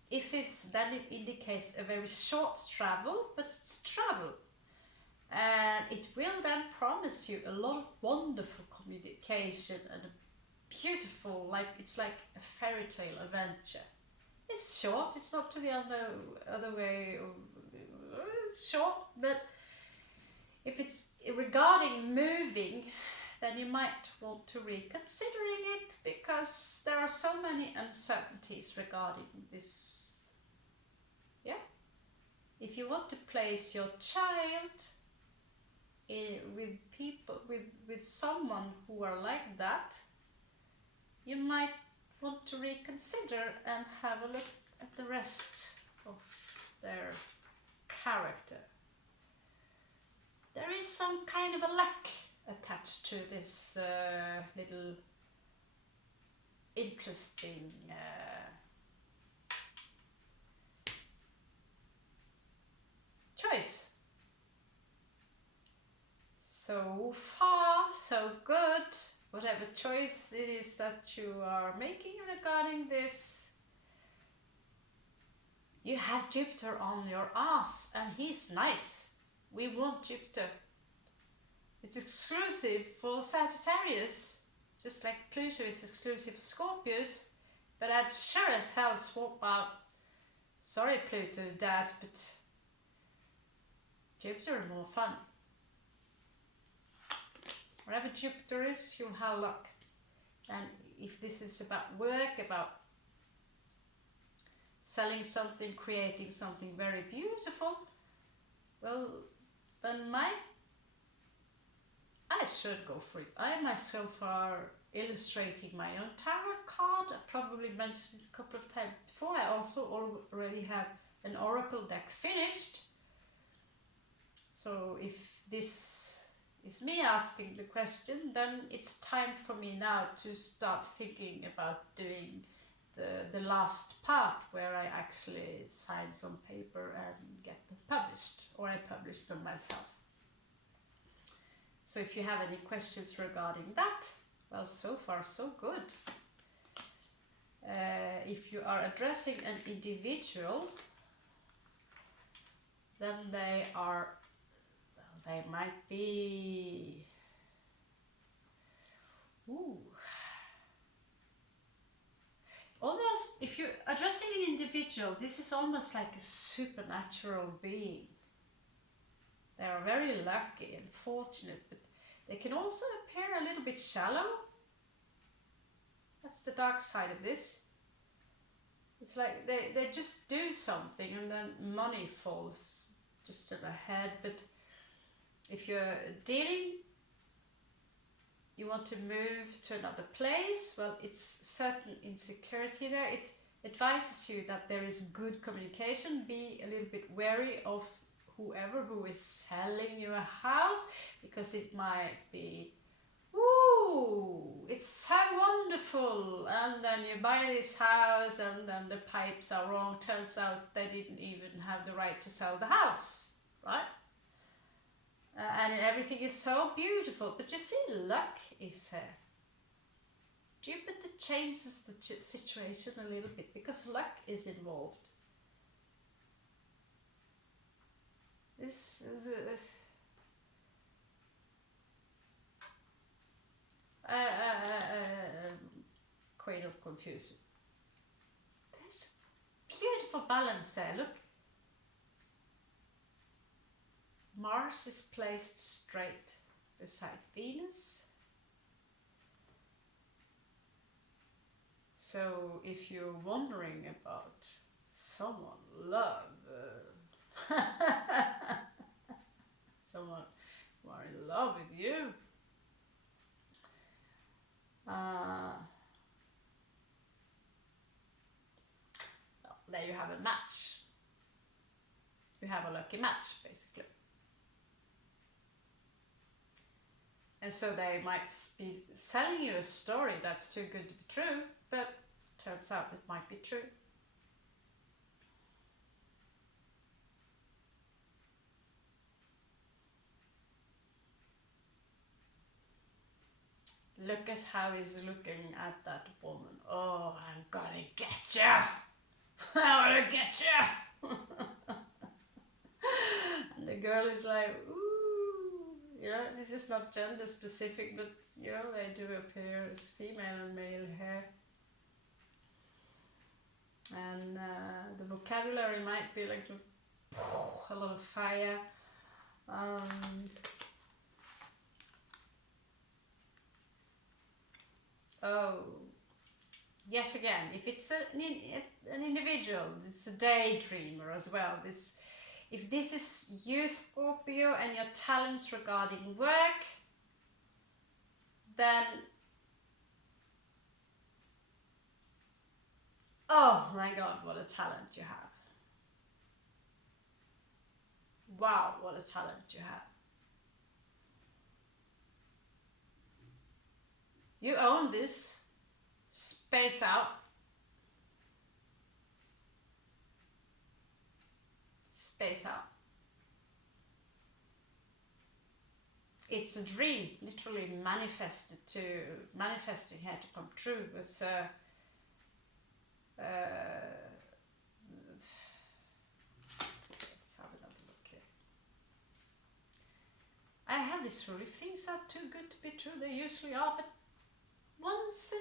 then it indicates a very short travel, but it's travel. And it will then promise you a lot of wonderful communication and a beautiful, it's like a fairy tale adventure. It's short, it's not to the other way, it's short, but if it's regarding moving, then you might want to reconsidering it, because there are so many uncertainties regarding this. Yeah? If you want to place your child with someone who are like that, you might want to reconsider and have a look at the rest of their character. There is some kind of a luck attached to this little interesting choice. So far, so good. Whatever choice it is that you are making regarding this, you have Jupiter on your ass, and he's nice. We want Jupiter. It's exclusive for Sagittarius, just like Pluto is exclusive for Scorpios, but I'd sure as hell swap out, sorry Pluto dad, but Jupiter are more fun. Wherever Jupiter is, you'll have luck. And if this is about work, about selling something, creating something very beautiful, well, then I should go for it. I myself are illustrating my own tarot card. I probably mentioned it a couple of times before. I also already have an oracle deck finished. So if this is me asking the question, then it's time for me now to start thinking about doing the last part where I actually sign some paper and get them published, or I publish them myself. So if you have any questions regarding that, well, so far so good. If you are addressing an individual, then they are, well, they might be, ooh, almost, if you're addressing an individual, this is almost like a supernatural being. They are very lucky and fortunate, but they can also appear a little bit shallow. That's the dark side of this. It's like they just do something and then money falls just in their head. But if you're dealing, you want to move to another place, well, it's certain insecurity there. It advises you that there is good communication. Be a little bit wary of whoever who is selling you a house, because it might be, ooh, it's so wonderful, and then you buy this house and then the pipes are wrong. Turns out they didn't even have the right to sell the house, right? And everything is so beautiful, but you see, luck is here. Jupiter changes the situation a little bit because luck is involved. This is Queen of Confusion. There's a beautiful balance there, look. Mars is placed straight beside Venus. So if you're wondering about someone someone who are in love with you, there you have a match. You have a lucky match, basically. And so they might be selling you a story that's too good to be true, but turns out it might be true. Look at how he's looking at that woman. Oh, I'm gonna get ya! I'm gonna get ya! And the girl is like, ooh, you know, this is not gender specific, but you know, they do appear as female and male here. And the vocabulary might be like a lot of fire. Oh, yes, again, if it's an individual, it's a daydreamer as well. If this is you, Scorpio, and your talents regarding work, then, oh my God, what a talent you have. Wow, what a talent you have. You own this. Space out. Space out. It's a dream, literally manifesting here to come true. It's let's have another look here. I have this rule: if things are too good to be true, they usually are, but once in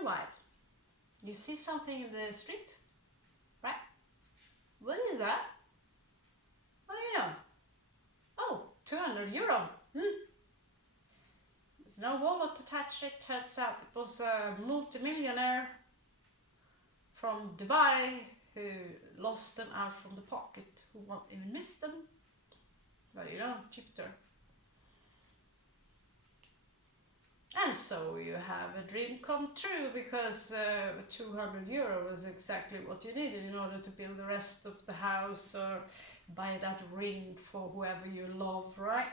a while, you see something in the street, right? What is that? What do you know? Oh, 200 euro. There's no wallet attached. It turns out it was a multimillionaire from Dubai who lost them out from the pocket, who won't even miss them. But you know, Jupiter. And so you have a dream come true, because 200 euro was exactly what you needed in order to build the rest of the house or buy that ring for whoever you love, right?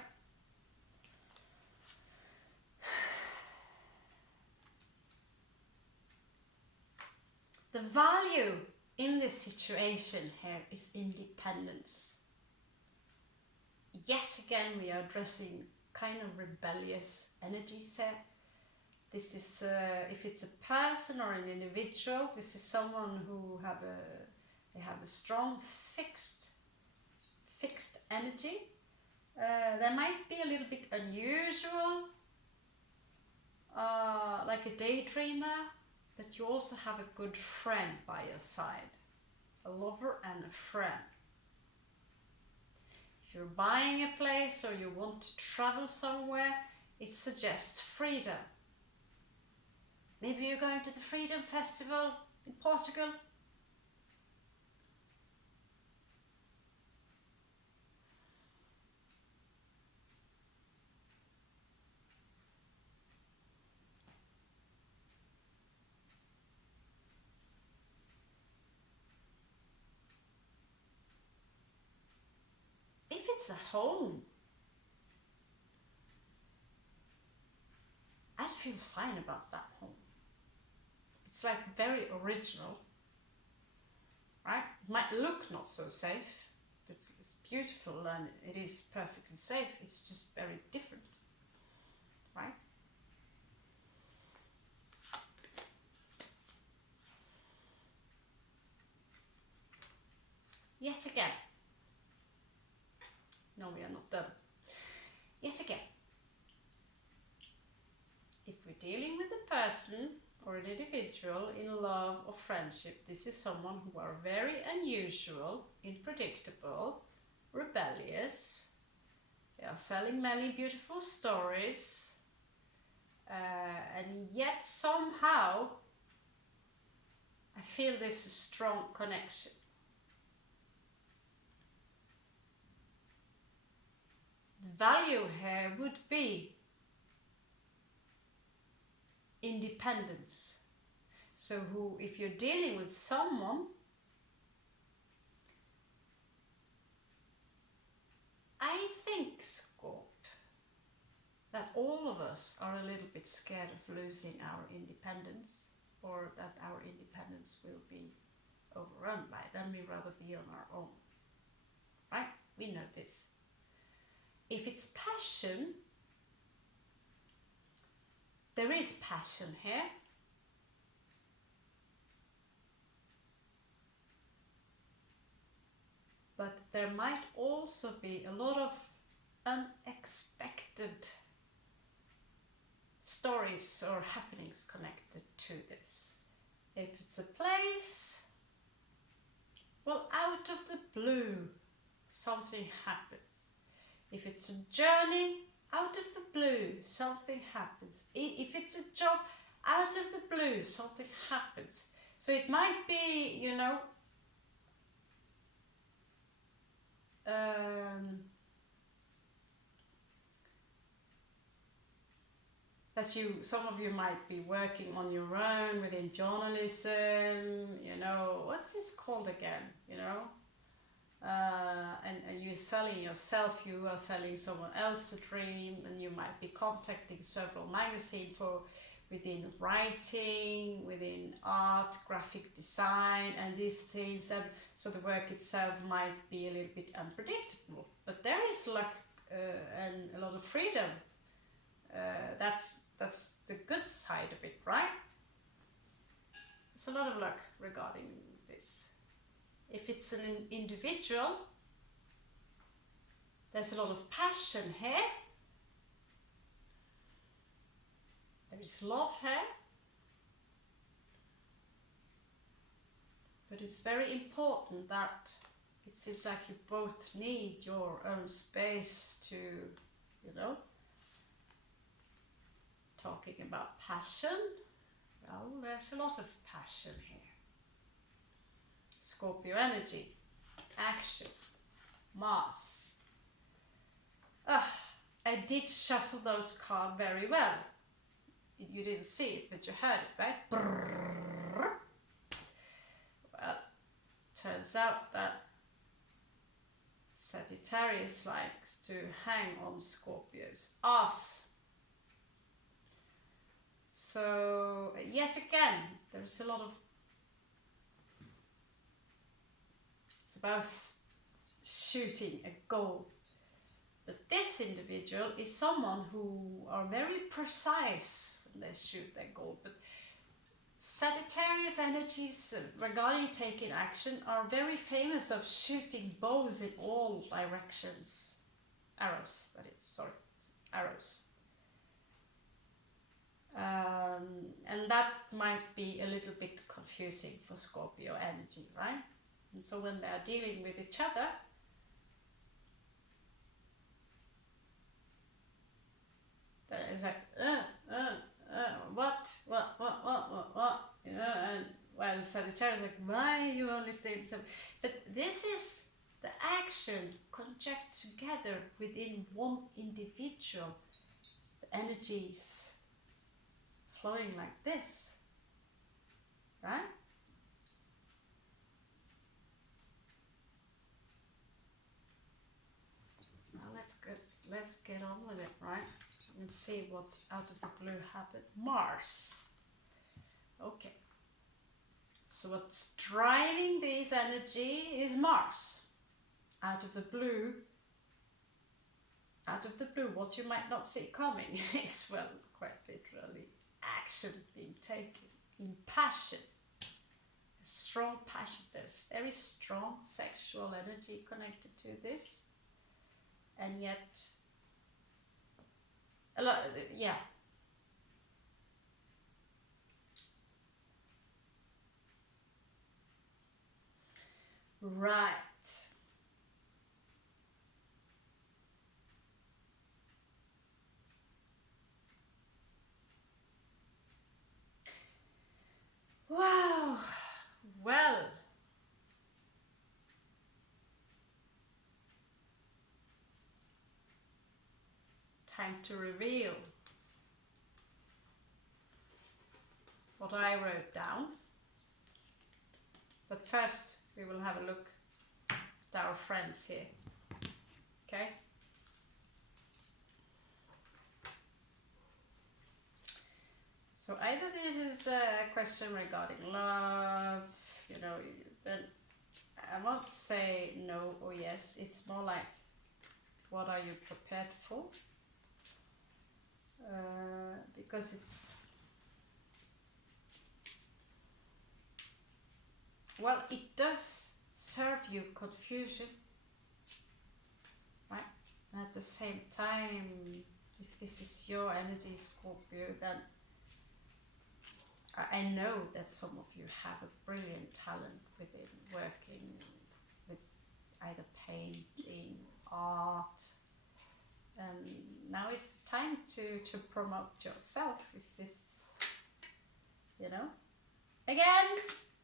The value in this situation here is independence. Yet again, we are addressing kind of rebellious energy set. This is, if it's a person or an individual, this is someone who have a strong fixed energy. They might be a little bit unusual, like a daydreamer, but you also have a good friend by your side, a lover and a friend. If you're buying a place or you want to travel somewhere, it suggests freedom. Maybe you're going to the Freedom Festival in Portugal. If it's a home, I'd feel fine about that home. It's like very original, right? It might look not so safe, but it's beautiful and it is perfectly safe. It's just very different, right? Yet again, no, we are not done. Yet again, if we're dealing with a person or an individual in love or friendship, this is someone who are very unusual, unpredictable, rebellious. They are selling many beautiful stories, and yet somehow I feel this strong connection. The value here would be independence. So if you're dealing with someone, I think, Scorp, that all of us are a little bit scared of losing our independence, or that our independence will be overrun by it. Then we'd rather be on our own, right? We know this. If it's passion, there is passion here. But there might also be a lot of unexpected stories or happenings connected to this. If it's a place, well, out of the blue, something happens. If it's a journey, out of the blue, something happens. If it's a job, out of the blue, something happens. So it might be, you know, that some of you might be working on your own within journalism, you know, what's this called again, you know? And you're selling yourself, you are selling someone else's dream, and you might be contacting several magazines for within writing, within art, graphic design, and these things, and so the work itself might be a little bit unpredictable, but there is luck and a lot of freedom. That's the good side of it, right? There's a lot of luck regarding this. If it's an individual, there's a lot of passion here. There is love here. But it's very important that it seems like you both need your own space to, you know, talking about passion. Well, there's a lot of passion here. Scorpio energy, action, Mars. I did shuffle those cards very well. You didn't see it, but you heard it, right? Brrr. Well, turns out that Sagittarius likes to hang on Scorpio's ass. So, yes, again, there's a lot of It's about shooting a goal. But this individual is someone who are very precise when they shoot their goal. But Sagittarius energies regarding taking action are very famous of shooting bows in all directions. Arrows, that is, sorry, arrows. And that might be a little bit confusing for Scorpio energy, right? And so when they are dealing with each other, there is like, what, you know, and well, Sagittarius is like, why you only say so? But this is the action conjunct together within one individual. The energies flowing like this, right? Now let's get on with it, right? And see what out of the blue happened. Mars. Okay. So what's driving this energy is Mars. Out of the blue, what you might not see coming is, well, quite literally, action being taken in passion. A strong passion. There's very strong sexual energy connected to this. And yet, a lot, yeah. Right. Wow. Well. Time to reveal what I wrote down. But first, we will have a look at our friends here. Okay? So either this is a question regarding love, you know, then I won't say no or yes. It's more like, what are you prepared for? Because it's, well, it does serve you confusion, right? And at the same time, if this is your energy, Scorpio, then I know that some of you have a brilliant talent within working with either painting, art, and now is the time to promote yourself if this is, you know. Again,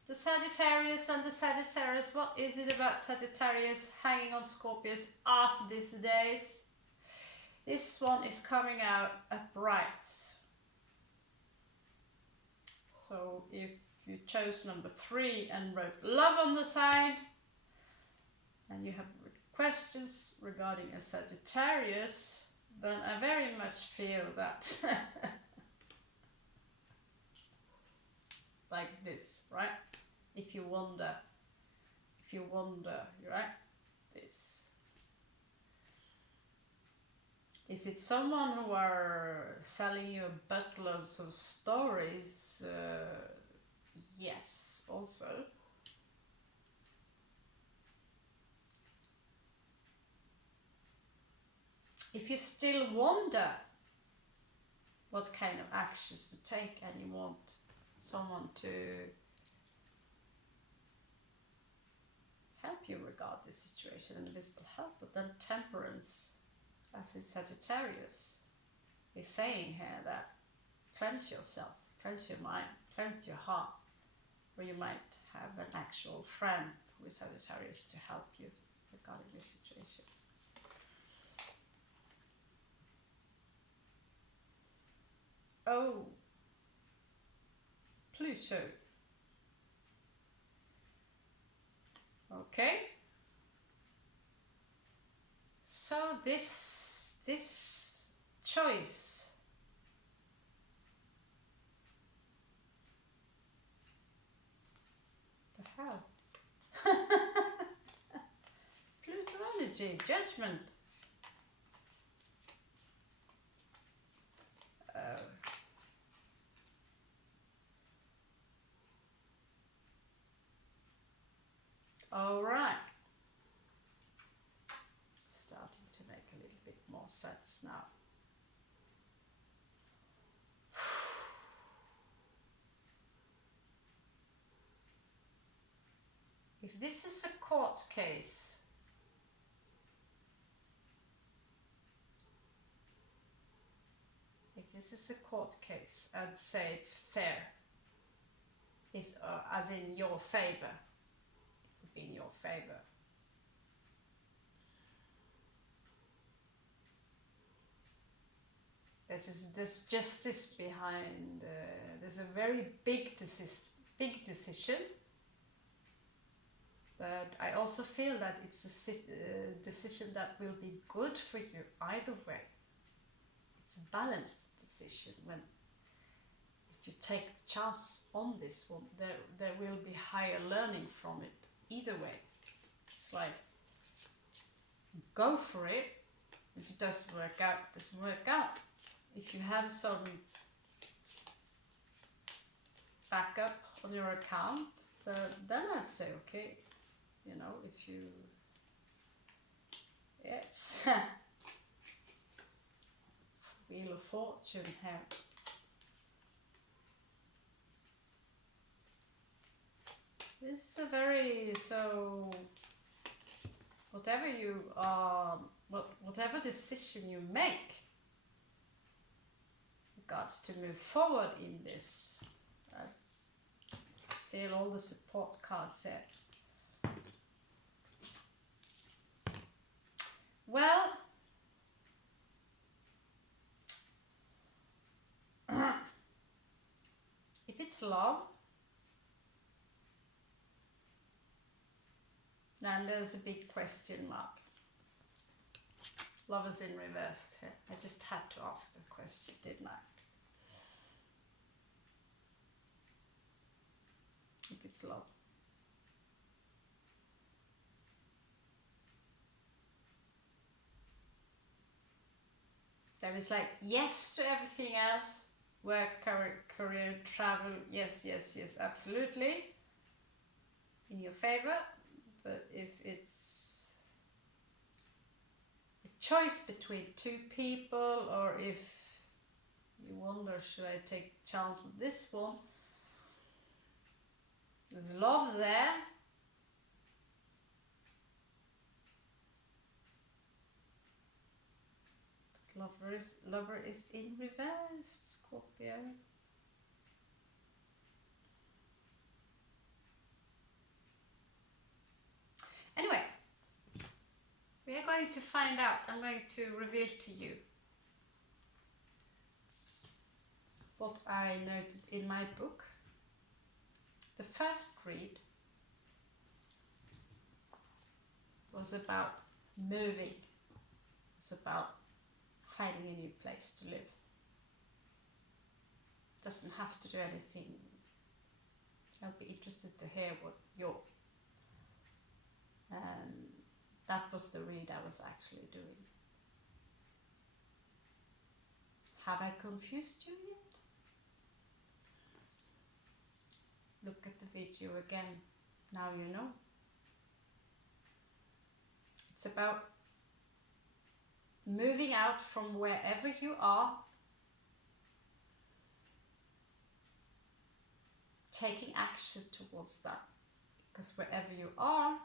the Sagittarius and the Sagittarius, what is it about Sagittarius hanging on Scorpio's ass these days? This one is coming out upright. So if you chose number 3 and wrote love on the side, and you have questions regarding a Sagittarius, then I very much feel that like this, right? If you wonder, right? This. Is it someone who are selling you a buttloads of stories? Yes, also. If you still wonder what kind of actions to take and you want someone to help you regard this situation, invisible help, but then Temperance, as in Sagittarius, is saying here that cleanse yourself, cleanse your mind, cleanse your heart, or you might have an actual friend who is Sagittarius to help you regarding this situation. Oh, Pluto. Okay. So this choice the hell energy, judgment. All right. Starting to make a little bit more sense now. If this is a court case, I'd say it's fair. It's as in your favor. It would be in your favor. There's justice behind. There's a very big decision. But I also feel that it's a decision that will be good for you either way. It's a balanced decision. When if you take the chance on this one, there will be higher learning from it either way. It's like, go for it. If it doesn't work out, it doesn't work out. If you have some backup on your account, then I say, okay, you know, if you, yes, Wheel of Fortune here. This is a very, so whatever you whatever decision you make regards to move forward in this, I feel all the support cards here. Well, if it's love, then there's a big question mark. Love is in reverse here. I just had to ask the question, didn't I? If it's love. Then it's like yes to everything else. Work, career, travel, yes, absolutely. In your favor. But if it's a choice between two people, or if you wonder, should I take the chance of this one? There's love there. Lover is in reverse, Scorpio. Anyway, we are going to find out. I'm going to reveal to you what I noted in my book. The first read was about moving. It's about finding a new place to live. Doesn't have to do anything. I'll be interested to hear what your that was the read I was actually doing. Have I confused you yet? Look at the video again. Now you know. It's about moving out from wherever you are, taking action towards that. Because wherever you are,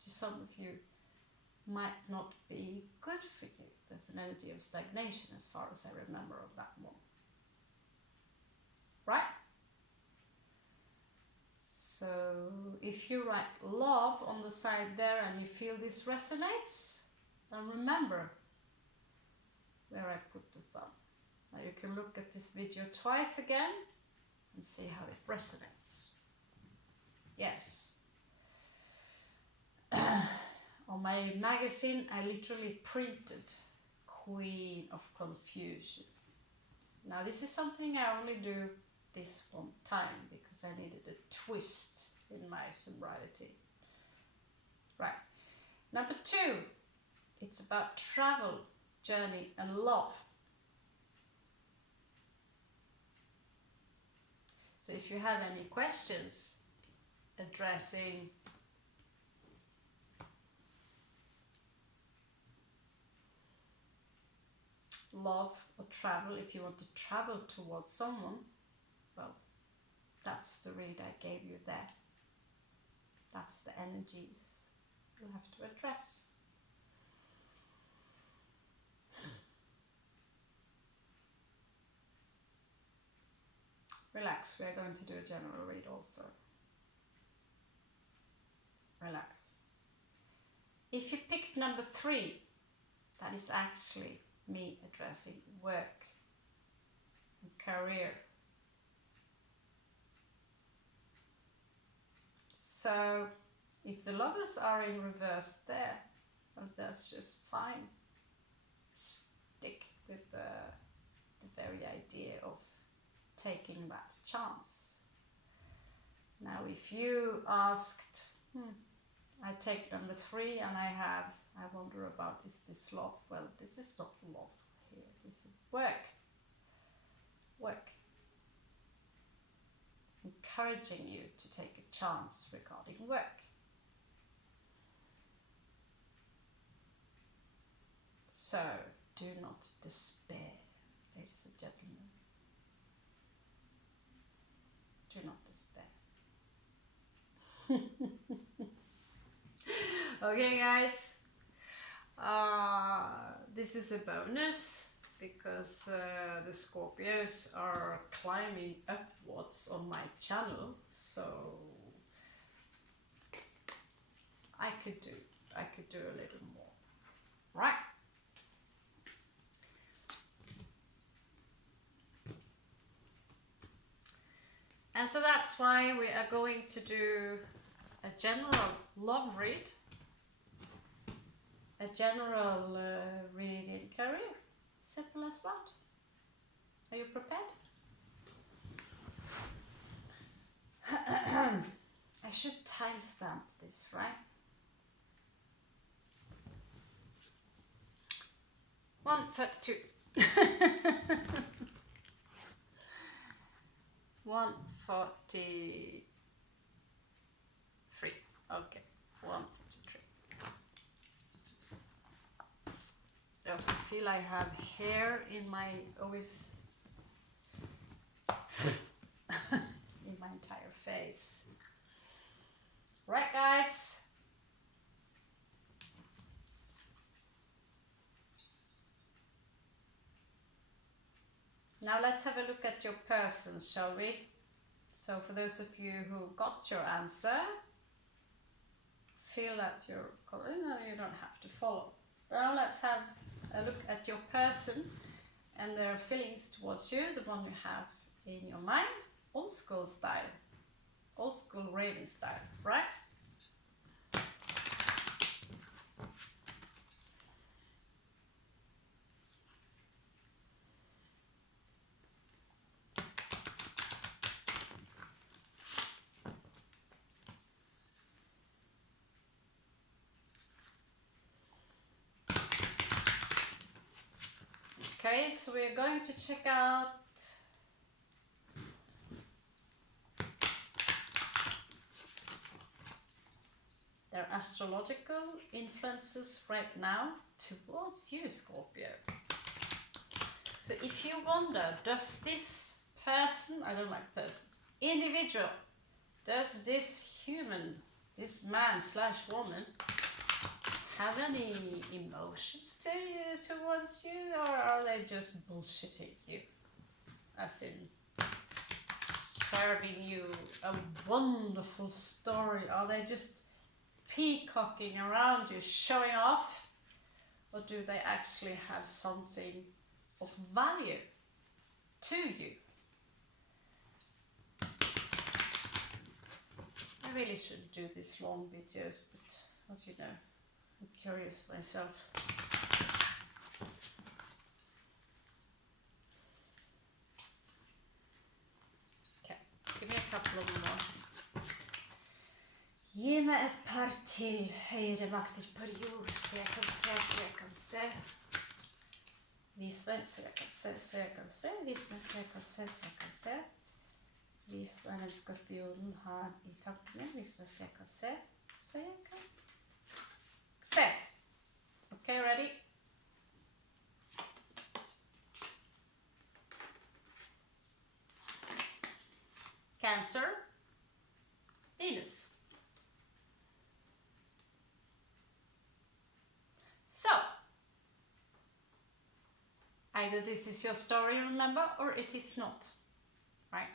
to some of you, might not be good for you. There's an energy of stagnation as far as I remember of that one. Right? So if you write love on the side there and you feel this resonates, then remember where I put the thumb. Now you can look at this video twice again and see how it resonates. Yes. On my magazine I literally printed Queen of Confusion. Now this is something I only do this one time because I needed a twist in my sobriety. Right. Number 2, It's about travel, journey and love. So if you have any questions addressing love or travel, if you want to travel towards someone, well, that's the read I gave you there. That's the energies you have to address. Relax, we are going to do a general read also. Relax. If you picked number 3, that is actually me addressing work and career. So if the lovers are in reverse there, well, that's just fine. Stick with the very idea of taking that chance. Now if you asked, I take number 3 and I wonder about, is this love? Well, this is not love here, this is work. Work. Encouraging you to take a chance regarding work. So do not despair, ladies and gentlemen. Do not despair. Okay guys, this is a bonus because the Scorpios are climbing upwards on my channel, so I could do a little more, right? And so that's why we are going to do a general love read, a general read in career. Simple as that. Are you prepared? I should timestamp this, right? 1:32. 1:43. Okay, 1:43. I feel I have hair in my always in my entire face. Right, guys. Now let's have a look at your person, shall we? So for those of you who got your answer, feel that you're, no, you don't have to follow. Now let's have a look at your person and their feelings towards you, the one you have in your mind, old school style, old school Raven style, right? Okay, so we're going to check out their astrological influences right now towards you, Scorpio. So if you wonder, does this person, I don't like person, individual, does this human, this man / woman, have any emotions towards you, or are they just bullshitting you? As in, serving you a wonderful story? Are they just peacocking around you, showing off? Or do they actually have something of value to you? I really shouldn't do these long videos, but what you know, I'm curious myself. Okay, give me a couple of more. Ge mig med ett par till höjdemaktigt period så jag kan se. Vis mig så jag kan se. Vis mig så jag kan se. Vis mig den skorpionen har i tankningen. Vis mig så jag kan se. Så jag kan se. Okay, ready? Cancer. Venus. So, either this is your story, remember, or it is not, right?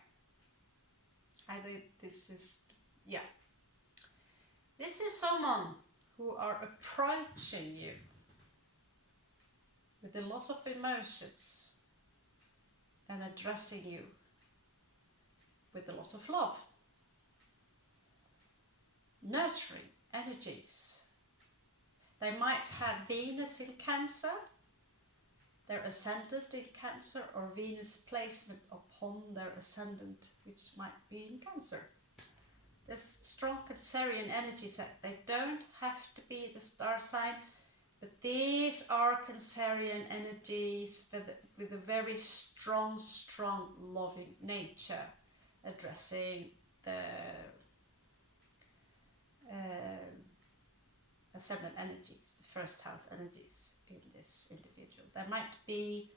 Either this is, yeah. This is someone who are approaching you with a lot of emotions and addressing you with a lot of love. Nurturing energies. They might have Venus in Cancer, their ascendant in Cancer, or Venus placement upon their ascendant, which might be in Cancer. There's strong Cancerian energies that they don't have to be the star sign, but these are Cancerian energies with a very strong loving nature, addressing the ascendant energies, the first house energies in this individual. There might be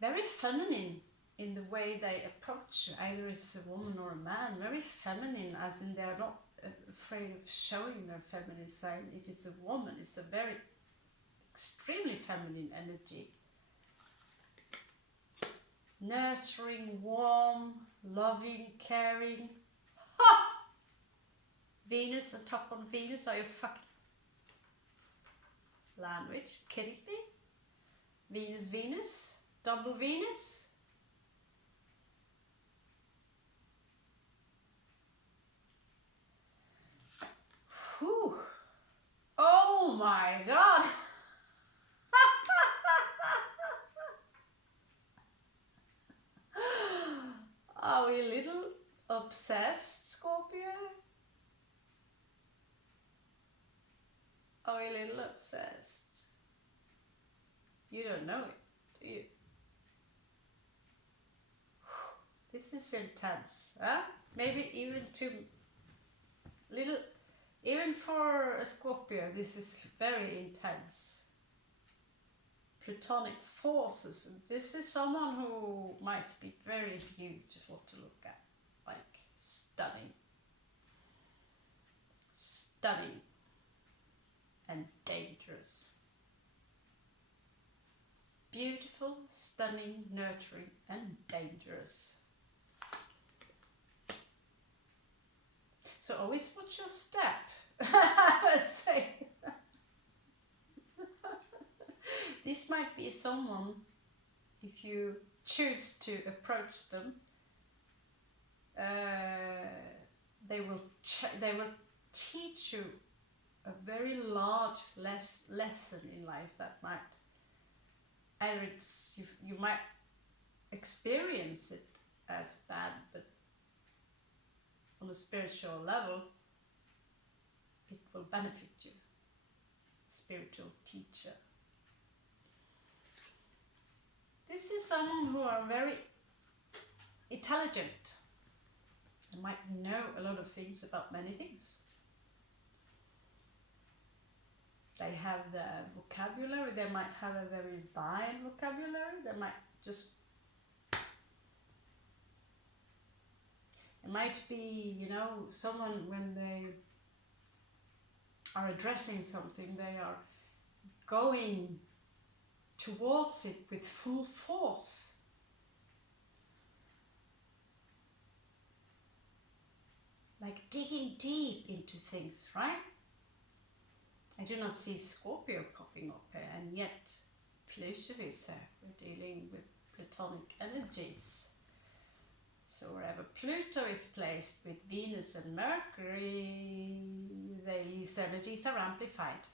very feminine in the way they approach you. Either it's a woman or a man, very feminine, as in they're not afraid of showing their feminine side. If it's a woman, it's a very extremely feminine energy. Nurturing, warm, loving, caring. Ha! Venus on top on Venus, are you fucking language? Kidding me? Venus, double Venus. Whew. Oh my god! Are we a little obsessed, Scorpio? Are we a little obsessed? You don't know it, do you? This is intense, huh? Maybe even too little, even for a Scorpio, this is very intense. Plutonic forces. This is someone who might be very beautiful to look at, like stunning, stunning, and dangerous. Beautiful, stunning, nurturing, and dangerous. So always watch your step. I would say. This might be someone, if you choose to approach them, they will teach you a very large lesson in life that might either you might experience it as bad, but on a spiritual level, it will benefit you. Spiritual teacher. This is someone who are very intelligent and might know a lot of things about many things. They have the vocabulary, they might have a very fine vocabulary, they might just... It might be, you know, someone when they are addressing something, they are going towards it with full force. Like digging deep into things, right? I do not see Scorpio popping up here, and yet Pluto is here. We're dealing with Plutonic energies. So wherever Pluto is placed with Venus and Mercury, these energies are amplified.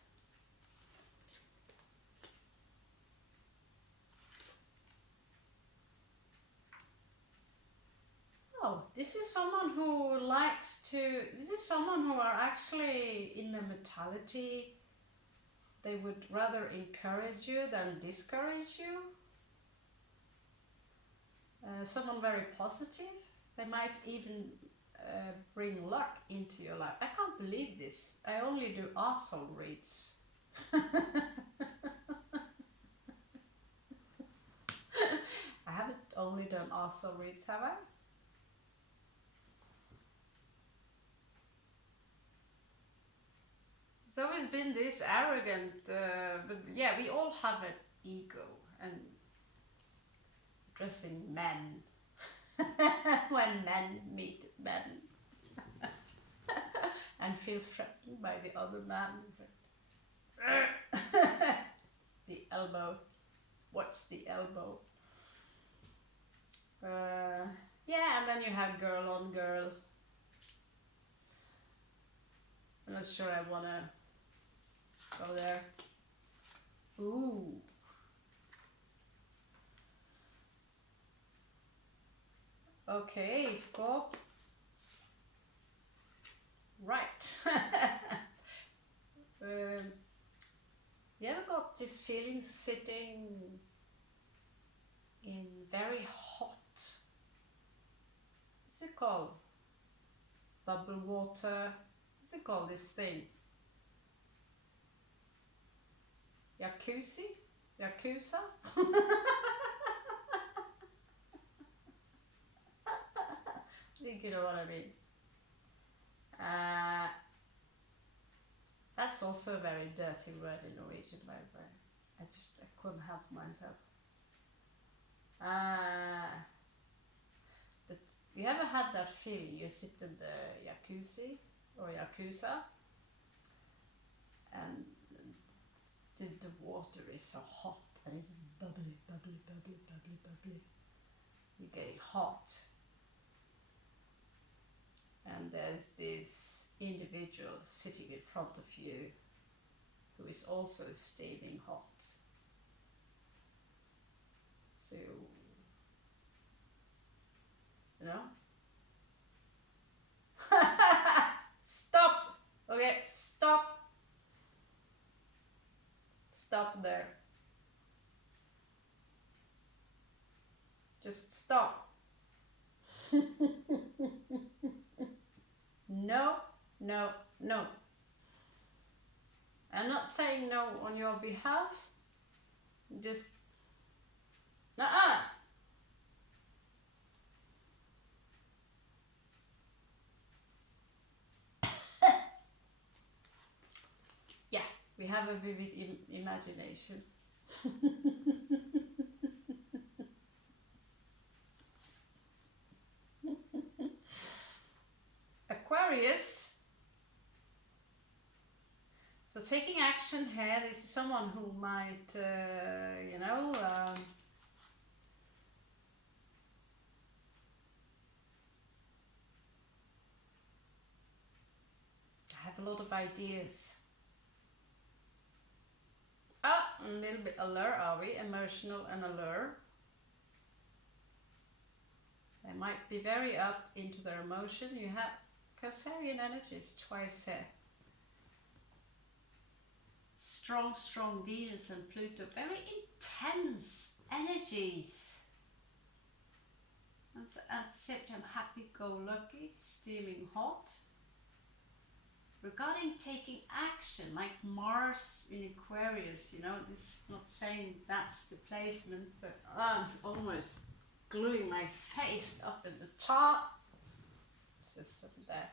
Oh, this is someone who likes to, this is someone who are actually in the mentality they would rather encourage you than discourage you. Someone very positive. They might even bring luck into your life. I can't believe this. I only do arsehole reads. I haven't only done arsehole reads, have I? It's always been this arrogant, but yeah, we all have an ego, and addressing men when men meet men and feel threatened by the other man. The elbow. What's the elbow? Yeah, and then you have girl on girl. I'm not sure I wanna go there. Ooh. Okay, Scorp. Right. You ever got this feeling sitting in very hot, what's it called? Bubble water. What's it called, this thing? Jacuzzi? Yakuza? I think you know what I mean. That's also a very dirty word in Norwegian, by the way. I couldn't help myself. But you ever had that feeling? You sit in the jacuzzi or yakuza, and the water is so hot and it's bubbly, bubbly, bubbly, bubbly, bubbly. You're getting hot. And there's this individual sitting in front of you who is also steaming hot. So, you know? Stop! Okay, stop! Stop there. Just stop. No, no, no. I'm not saying no on your behalf. Just, Yeah, we have a vivid imagination. Aquarius. So taking action here, this is someone who might, you know, have a lot of ideas. A little bit alert, are we? Emotional and alert. They might be very up into their emotion. You have Cancerian energies twice here. Strong, strong Venus and Pluto. Very intense energies. And at the same time, happy-go-lucky, steaming hot. Regarding taking action, like Mars in Aquarius, you know, this is not saying that's the placement, but I'm almost gluing my face up in the chart. What's this up there?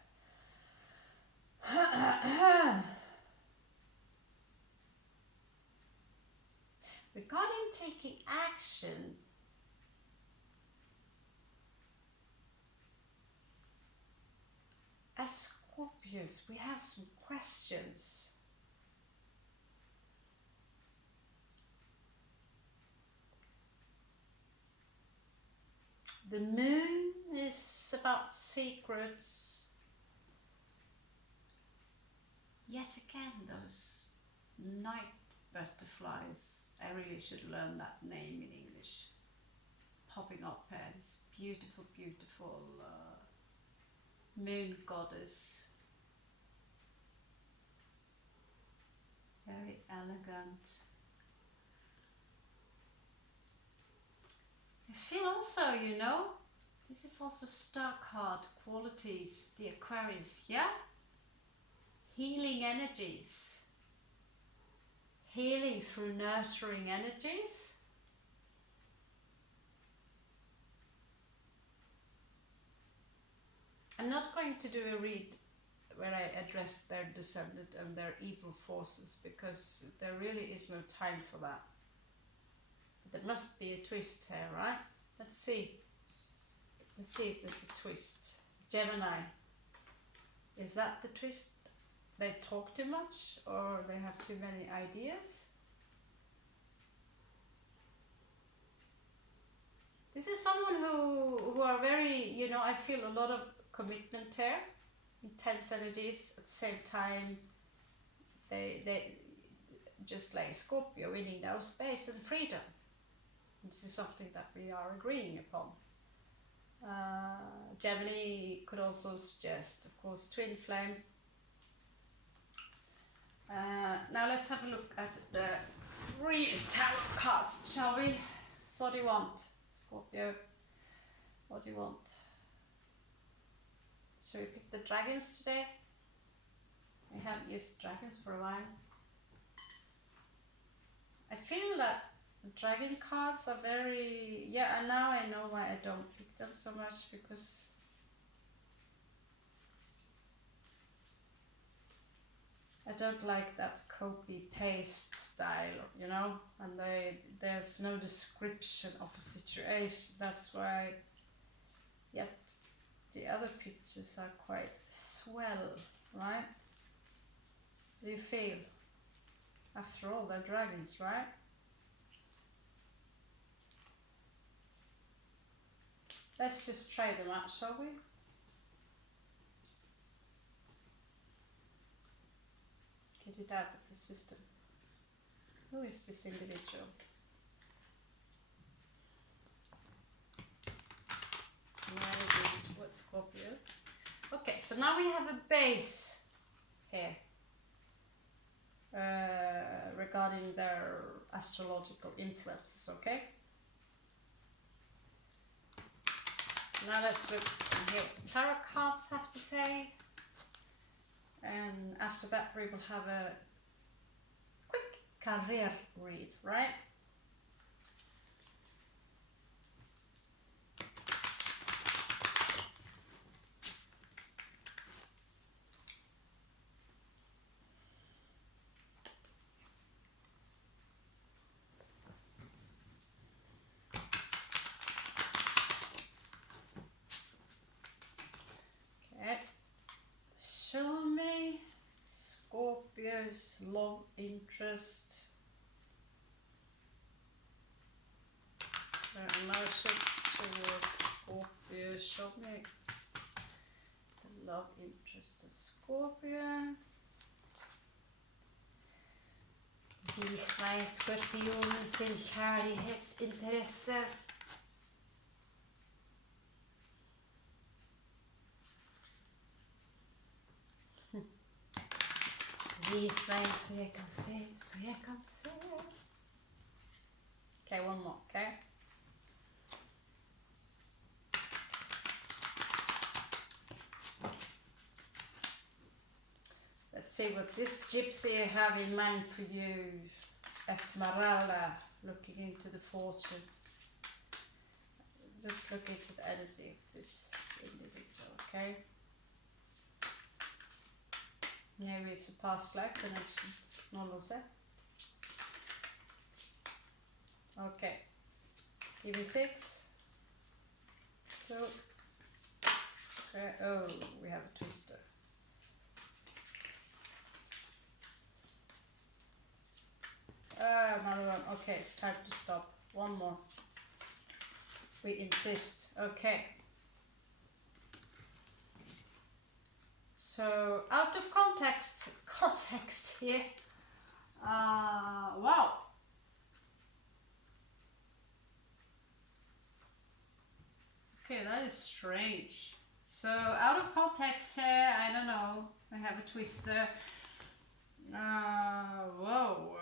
Regarding taking action, as Scorpios, we have some questions. The moon is about secrets. Yet again, those night butterflies. I really should learn that name in English. Popping up here, this beautiful, beautiful moon goddess. Very elegant. I feel also, you know, this is also star card qualities, the Aquarius, yeah? Healing energies. Healing through nurturing energies. I'm not going to do a read where I address their descendant and their evil forces, because there really is no time for that. There must be a twist here, right? Let's see. Let's see if there's a twist. Gemini. Is that the twist? They talk too much, or they have too many ideas? This is someone who are very, you know, I feel a lot of commitment here, intense energies. At the same time, they just like Scorpio, we need our space and freedom. This is something that we are agreeing upon. Gemini could also suggest, of course, twin flame. Now let's have a look at the real tarot cards, shall we? So what do you want, Scorpio? What do you want? Should we pick the dragons today? We haven't used dragons for a while. I feel that the dragon cards are very... yeah, and now I know why I don't pick them so much, because I don't like that copy-paste style, you know, and there's no description of a situation. That's why, yet the other pictures are quite swell, right? Do you feel? After all, they're dragons, right? Let's just try them out, shall we? Get it out of the system. Who is this individual? What Scorpio? Okay, so now we have a base here regarding their astrological influences, okay? Now let's look and hear what the tarot cards have to say. And after that we will have a quick career read, right? Show me Scorpio's love interest, their emotions towards Scorpio. Show me the love interest of Scorpio. Vis mig skorpionen sin kärlighetsintresse. Vis mig så jag kan se, så jag kan se. Okay, one more, okay? Let's see what this gypsy have in mind for you, Esmeralda, looking into the fortune. Just look into the energy of this individual, okay? Maybe it's a past life connection, no lo sé. Okay, give me 6, 2, okay, oh, we have a twister. Another one, okay, it's time to stop, one more. We insist, okay. So, out of context here, wow. Okay, that is strange. So out of context here, I don't know. I have a twister. Whoa,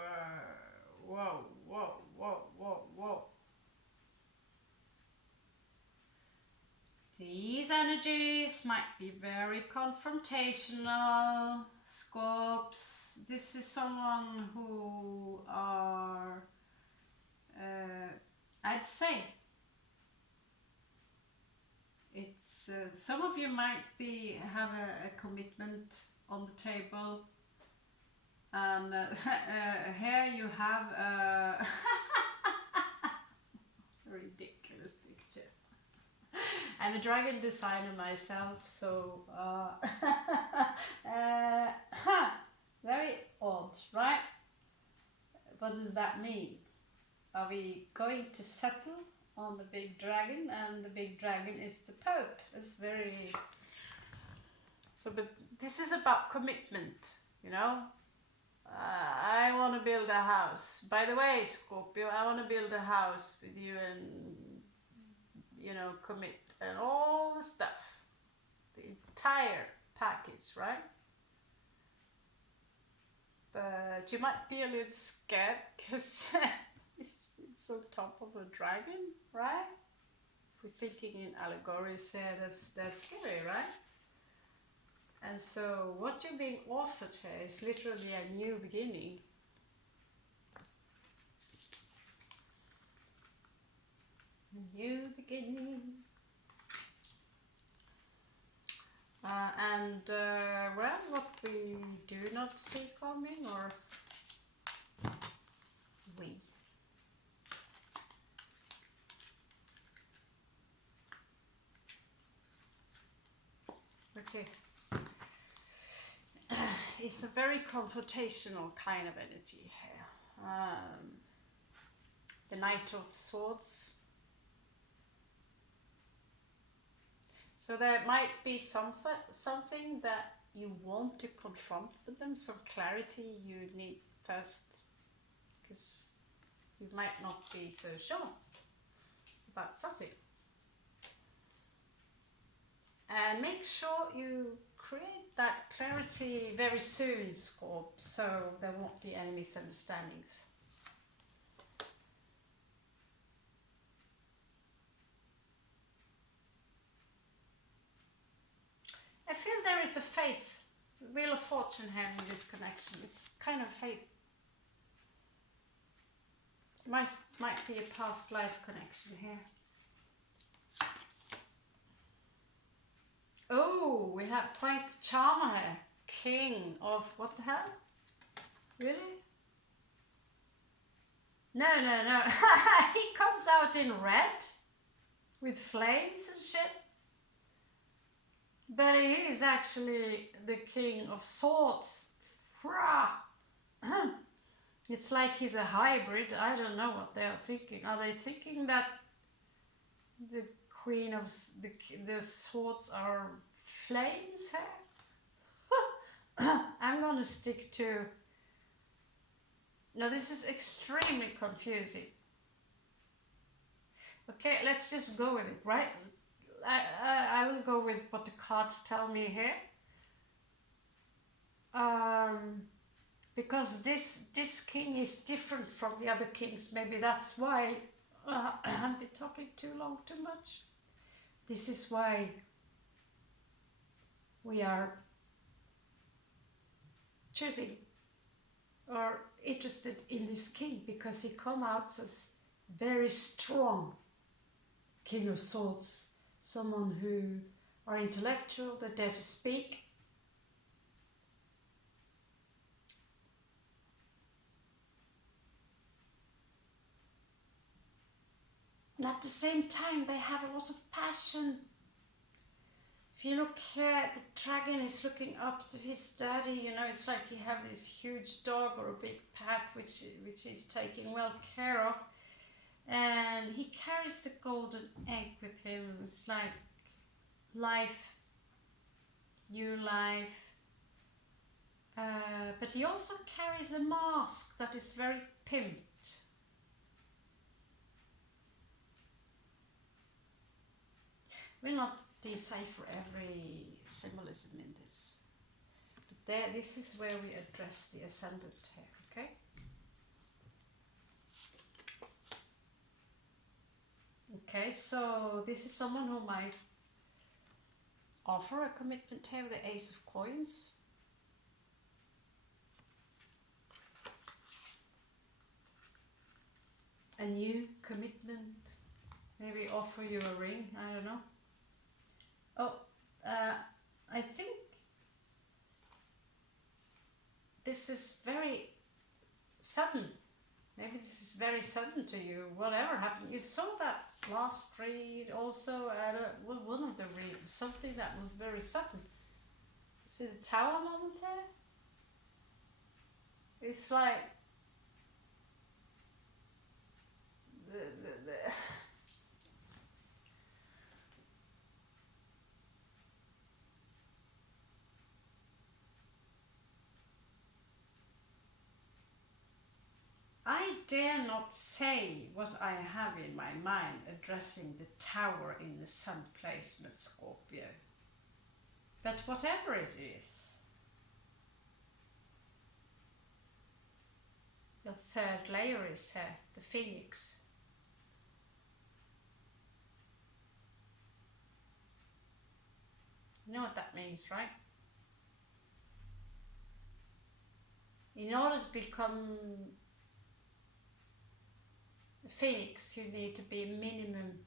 whoa, whoa, whoa, whoa, whoa. These energies might be very confrontational. Scorps, this is someone who are, I'd say, it's some of you might have a commitment on the table, and here you have a ridiculous picture. I'm a dragon designer myself, so very odd, right? What does that mean? Are we going to settle on the big dragon, and the big dragon is the Pope? That's very... So, but this is about commitment, you know? I want to build a house. By the way, Scorpio, I want to build a house with you and, you know, commit and all the stuff. The entire package, right? But you might be a little scared because it's on top of a dragon, right? If we're thinking in allegories here, that's scary, right? And so what you're being offered here is literally a new beginning. A new beginning. Well, what we do not see coming, or we. Okay. It's a very confrontational kind of energy here. The Knight of Swords. So there might be something that you want to confront with them, some clarity you need first, because you might not be so sure about something. And make sure you create that clarity very soon, Scorp, so there won't be any misunderstandings. I feel there is a faith, Wheel of Fortune here in this connection. It's kind of faith. It might be a past life connection here. Oh, we have quite a charmer here. King of what the hell? Really? No. He comes out in red with flames and shit. But he is actually the King of Swords. It's like he's a hybrid. I don't know what they are thinking. Are they thinking that the Queen of the Swords are flames here? I'm gonna stick to... No, this is extremely confusing. Okay, let's just go with it, right? I will go with what the cards tell me here. Because this king is different from the other kings. Maybe that's why I've been talking too long, too much. This is why we are choosing or interested in this king, because he comes out as very strong King of Swords, someone who are intellectual, that dare to speak. And at the same time, they have a lot of passion. If you look here, the dragon is looking up to his daddy, you know, it's like you have this huge dog or a big pet which he's taking well care of. And he carries the golden egg with him. It's like life, new life. But he also carries a mask that is very pimped. We'll not decipher every symbolism in this. But there, this is where we address the ascendant here, okay? Okay, so this is someone who might offer a commitment here with the Ace of Coins. A new commitment, maybe offer you a ring, I don't know. Oh, I think this is very sudden. Maybe this is very sudden to you, whatever happened. You saw that last read also at one of the reads, something that was very sudden. See the Tower moment there? It's like the I dare not say what I have in my mind addressing the Tower in the Sun placement, Scorpio. But whatever it is, the third layer is here, the Phoenix. You know what that means, right? In order to become a Phoenix, you need to be minimum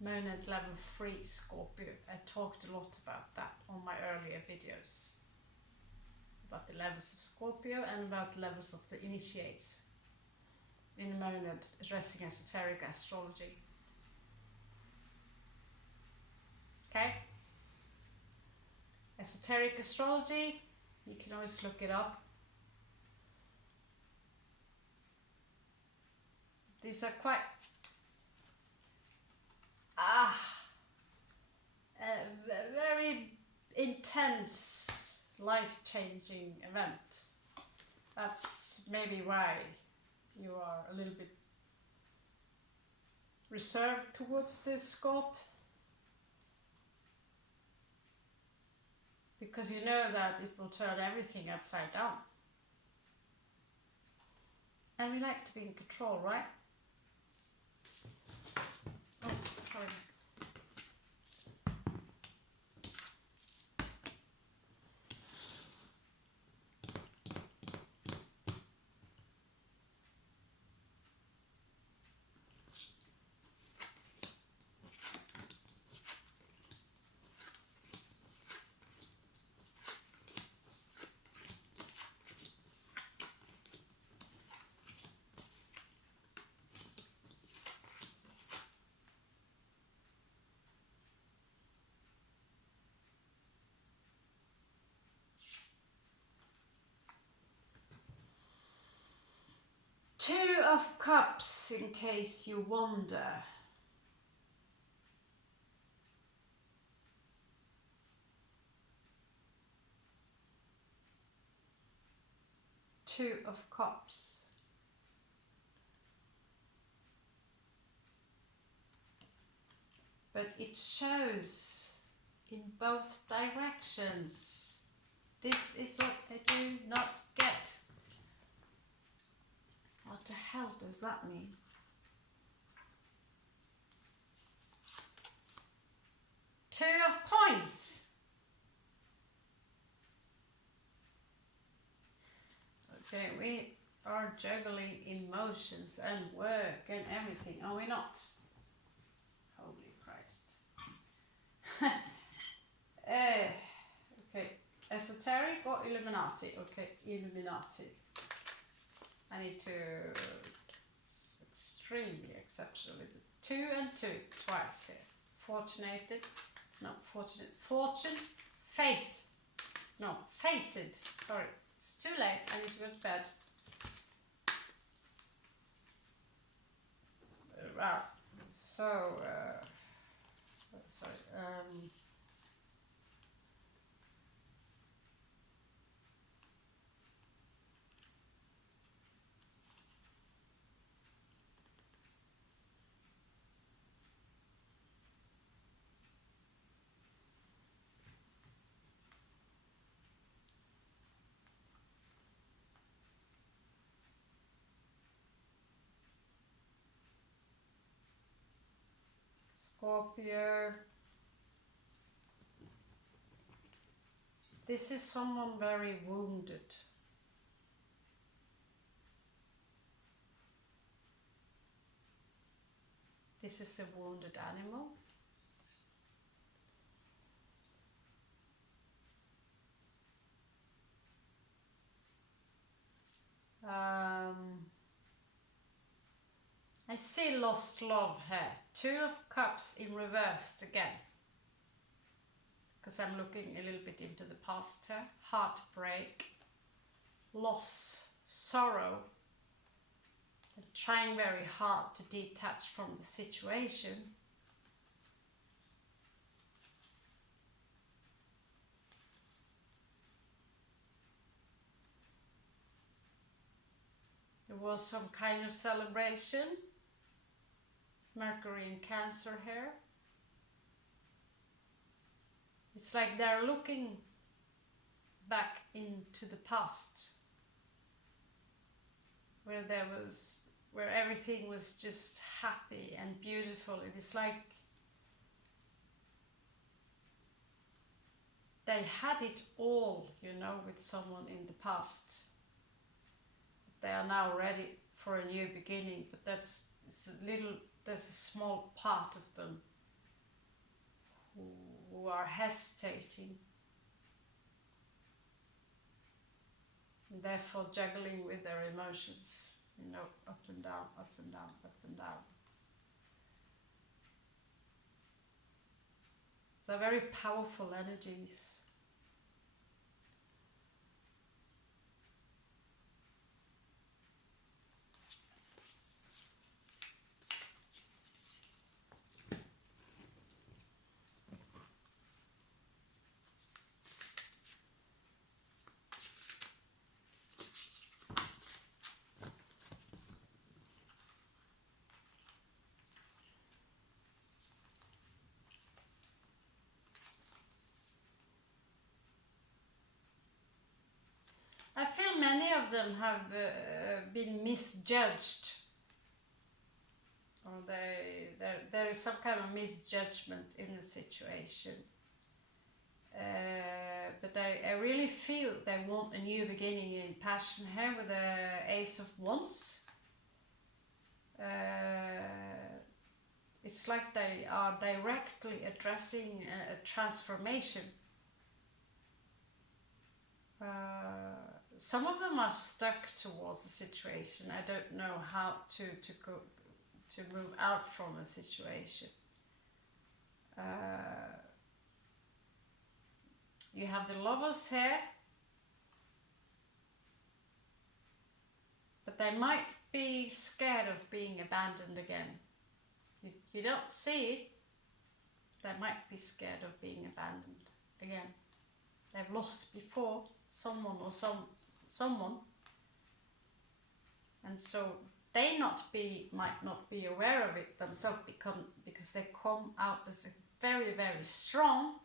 monad level 3 Scorpio. I talked a lot about that on my earlier videos. About the levels of Scorpio and about the levels of the initiates in the monad addressing esoteric astrology. Okay? Esoteric astrology, you can always look it up. These are quite a very intense, life-changing event. That's maybe why you are a little bit reserved towards this scope. Because you know that it will turn everything upside down. And we like to be in control, right? Oh, sorry. Two of Cups, in case you wonder. Two of Cups. But it shows in both directions. This is what I do not get. What the hell does that mean? Two of Coins. Okay, we are juggling emotions and work and everything, are we not? Holy Christ. Okay, esoteric or Illuminati? Okay, Illuminati. I need to, it's extremely exceptionally, 2 and 2 twice here. Fortunated, no, fortunate, fortune, faith, no, fated, sorry, it's too late, I need to go to bed. Right, so, sorry, Scorpio. This is someone very wounded. This is a wounded animal. I see lost love here. 2 of Cups in reversed again. Because I'm looking a little bit into the past here. Heartbreak, loss, sorrow. And trying very hard to detach from the situation. There was some kind of celebration. Mercury in Cancer here. It's like they're looking back into the past, where everything was just happy and beautiful. It is like they had it all, you know, with someone in the past. They are now ready for a new beginning, but there's a small part of them who are hesitating, and therefore juggling with their emotions, you know, up and down, up and down, up and down. They're very powerful energies. I feel many of them have been misjudged, or there is some kind of misjudgment in the situation. But I really feel they want a new beginning in passion here with the Ace of Wands. It's like they are directly addressing a transformation. Some of them are stuck towards the situation. I don't know how to move out from a situation. You have the Lovers here, but they might be scared of being abandoned again. You don't see it. They might be scared of being abandoned again. They've lost before someone or someone, and so they might not be aware of it themselves, because they come out as a very, very strong,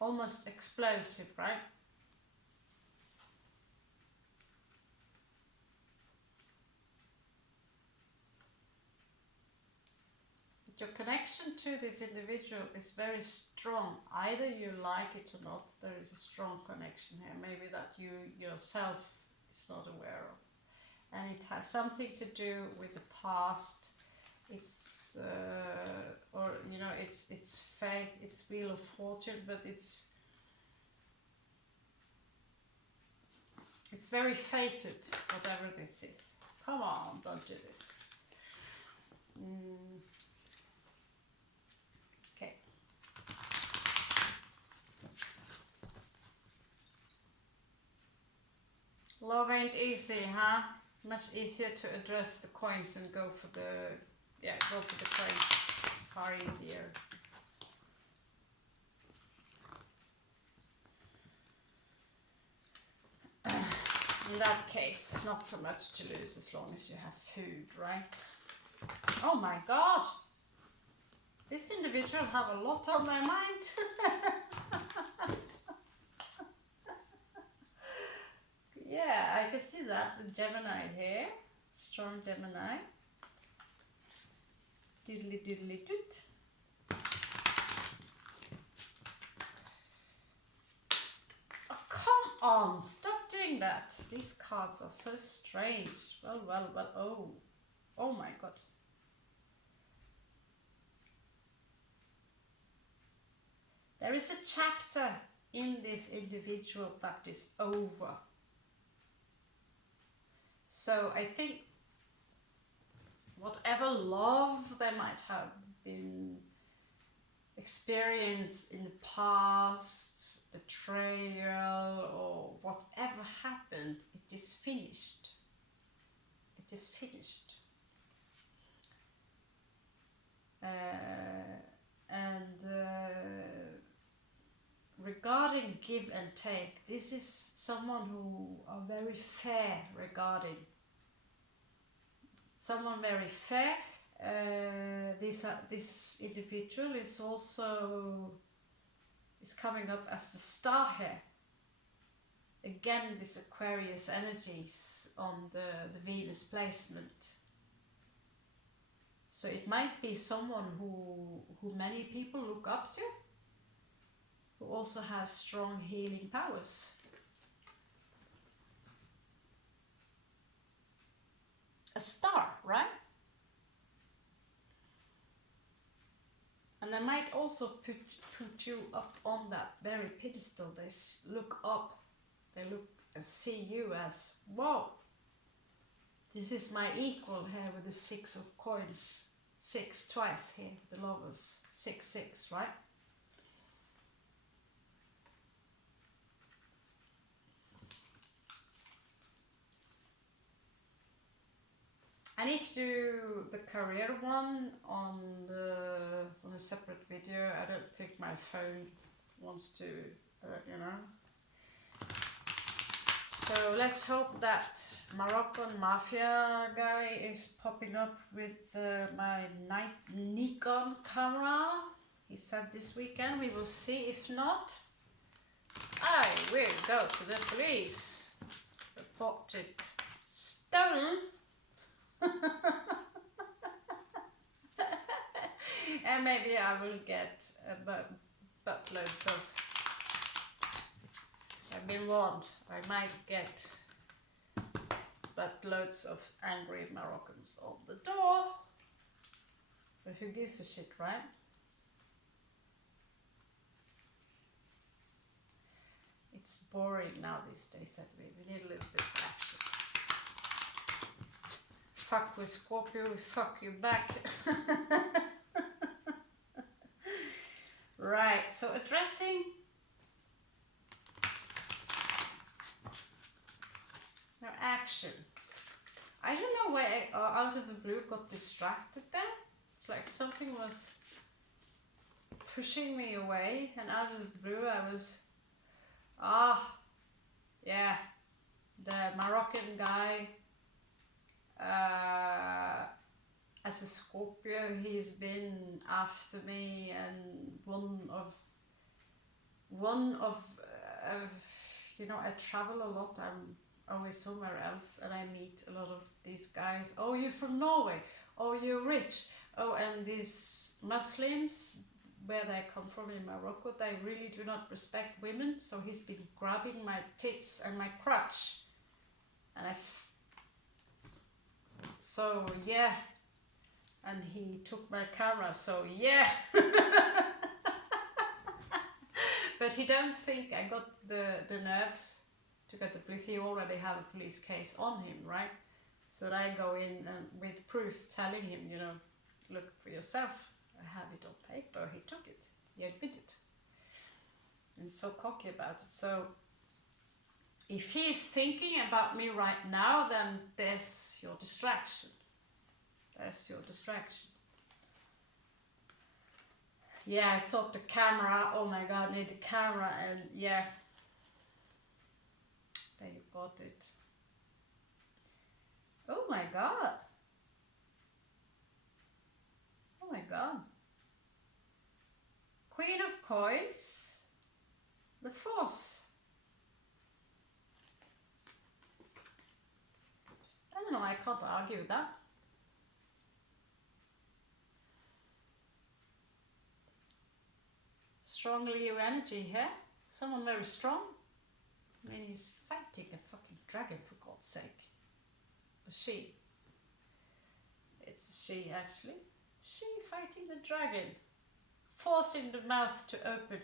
almost explosive, right? Your connection to this individual is very strong. Either you like it or not, there is a strong connection here. Maybe that you yourself is not aware of. And it has something to do with the past. It's, or, you know, it's fate, it's Wheel of Fortune, but it's very fated, whatever this is. Come on, don't do this. Okay. Love ain't easy, huh? Much easier to address the coins and go for the coins. Far easier. In that case, not so much to lose as long as you have food, right? Oh my god! This individual have a lot on their mind. Yeah, I can see that. The Gemini here. Strong Gemini. Doodly doodly doot. Oh, come on, stop doing that. These cards are so strange. Well, well, well, oh. Oh my god. There is a chapter in this individual that is over. So I think whatever love they might have been experienced in the past, betrayal or whatever happened, it is finished. It is finished. Regarding give and take, this is someone who are very fair regarding. Someone very fair. This individual is also coming up as the star here. Again, this Aquarius energies on the Venus placement. So it might be someone who many people look up to, who also have strong healing powers. A star, right? And they might also put you up on that very pedestal. They look up, they look and see you as, whoa, this is my equal here with the 6 of coins. 6 twice here, the lovers, 6, 6, right? I need to do the career one on a separate video. I don't think my phone wants to, you know. So let's hope that Moroccan mafia guy is popping up with my Nikon camera. He said this weekend. We will see. If not, I will go to the police. Report it stolen. And maybe I will get buttloads of, I've been warned, I might get buttloads of angry Moroccans on the door. But who gives a shit, right? It's boring now these days, that we need a little bit of action. Fuck with Scorpio, we fuck you back. Right, so addressing no action. I don't know why I, out of the blue, got distracted there. It's like something was pushing me away, and out of the blue I was, yeah, the Moroccan guy. As a Scorpio, he's been after me, and one of you know, I travel a lot. I'm always somewhere else, and I meet a lot of these guys. Oh, you're from Norway. Oh, you're rich. Oh, and these Muslims, where they come from in Morocco, they really do not respect women. So he's been grabbing my tits and my crotch, and so yeah, and he took my camera, so yeah. But he don't think I got the nerves to get the police. He already have a police case on him, right? So I go in and with proof, telling him, you know, look for yourself. I have it on paper. He took it. He admitted. And so cocky about it. So if he's thinking about me right now, then there's your distraction. There's your distraction. Yeah, I thought the camera, oh my god, I need the camera, and yeah. There you got it. Oh my god. Oh my god. Queen of Coins, the Force. I don't know, I can't argue with that. Strong Leo energy here. Someone very strong. I mean, he's fighting a fucking dragon, for God's sake. A she. It's a she, actually. She fighting the dragon. Forcing the mouth to open.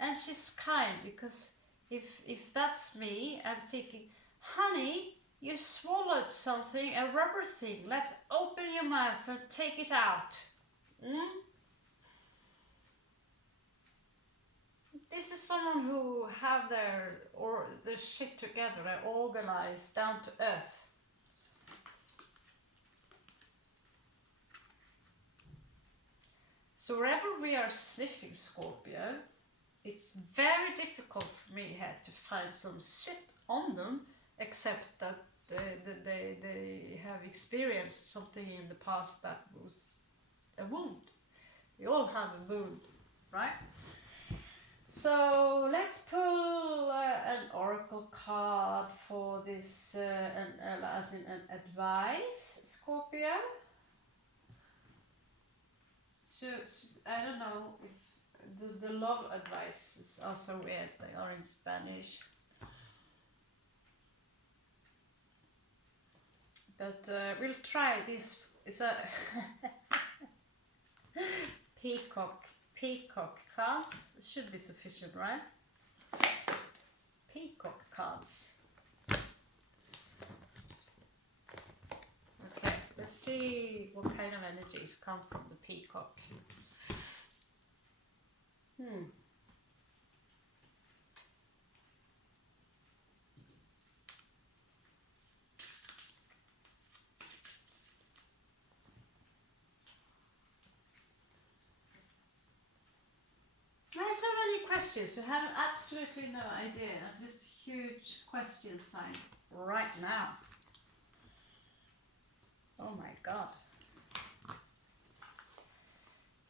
And she's kind, because if that's me, I'm thinking, honey, you swallowed something, a rubber thing. Let's open your mouth and take it out. This is someone who have their shit together, they're organized, down to earth. So wherever we are sniffing Scorpio, it's very difficult for me here to find some shit on them, except that they have experienced something in the past that was a wound. We all have a wound, right? So let's pull an oracle card for this, as in an advice, Scorpio. So I don't know if the love advices are so weird. They are in Spanish. But we'll try this. It's a peacock cards. Should be sufficient, right? Peacock cards. Okay, let's see what kind of energies come from the peacock. So many questions. You have absolutely no idea. I'm just a huge question sign right now. Oh my God.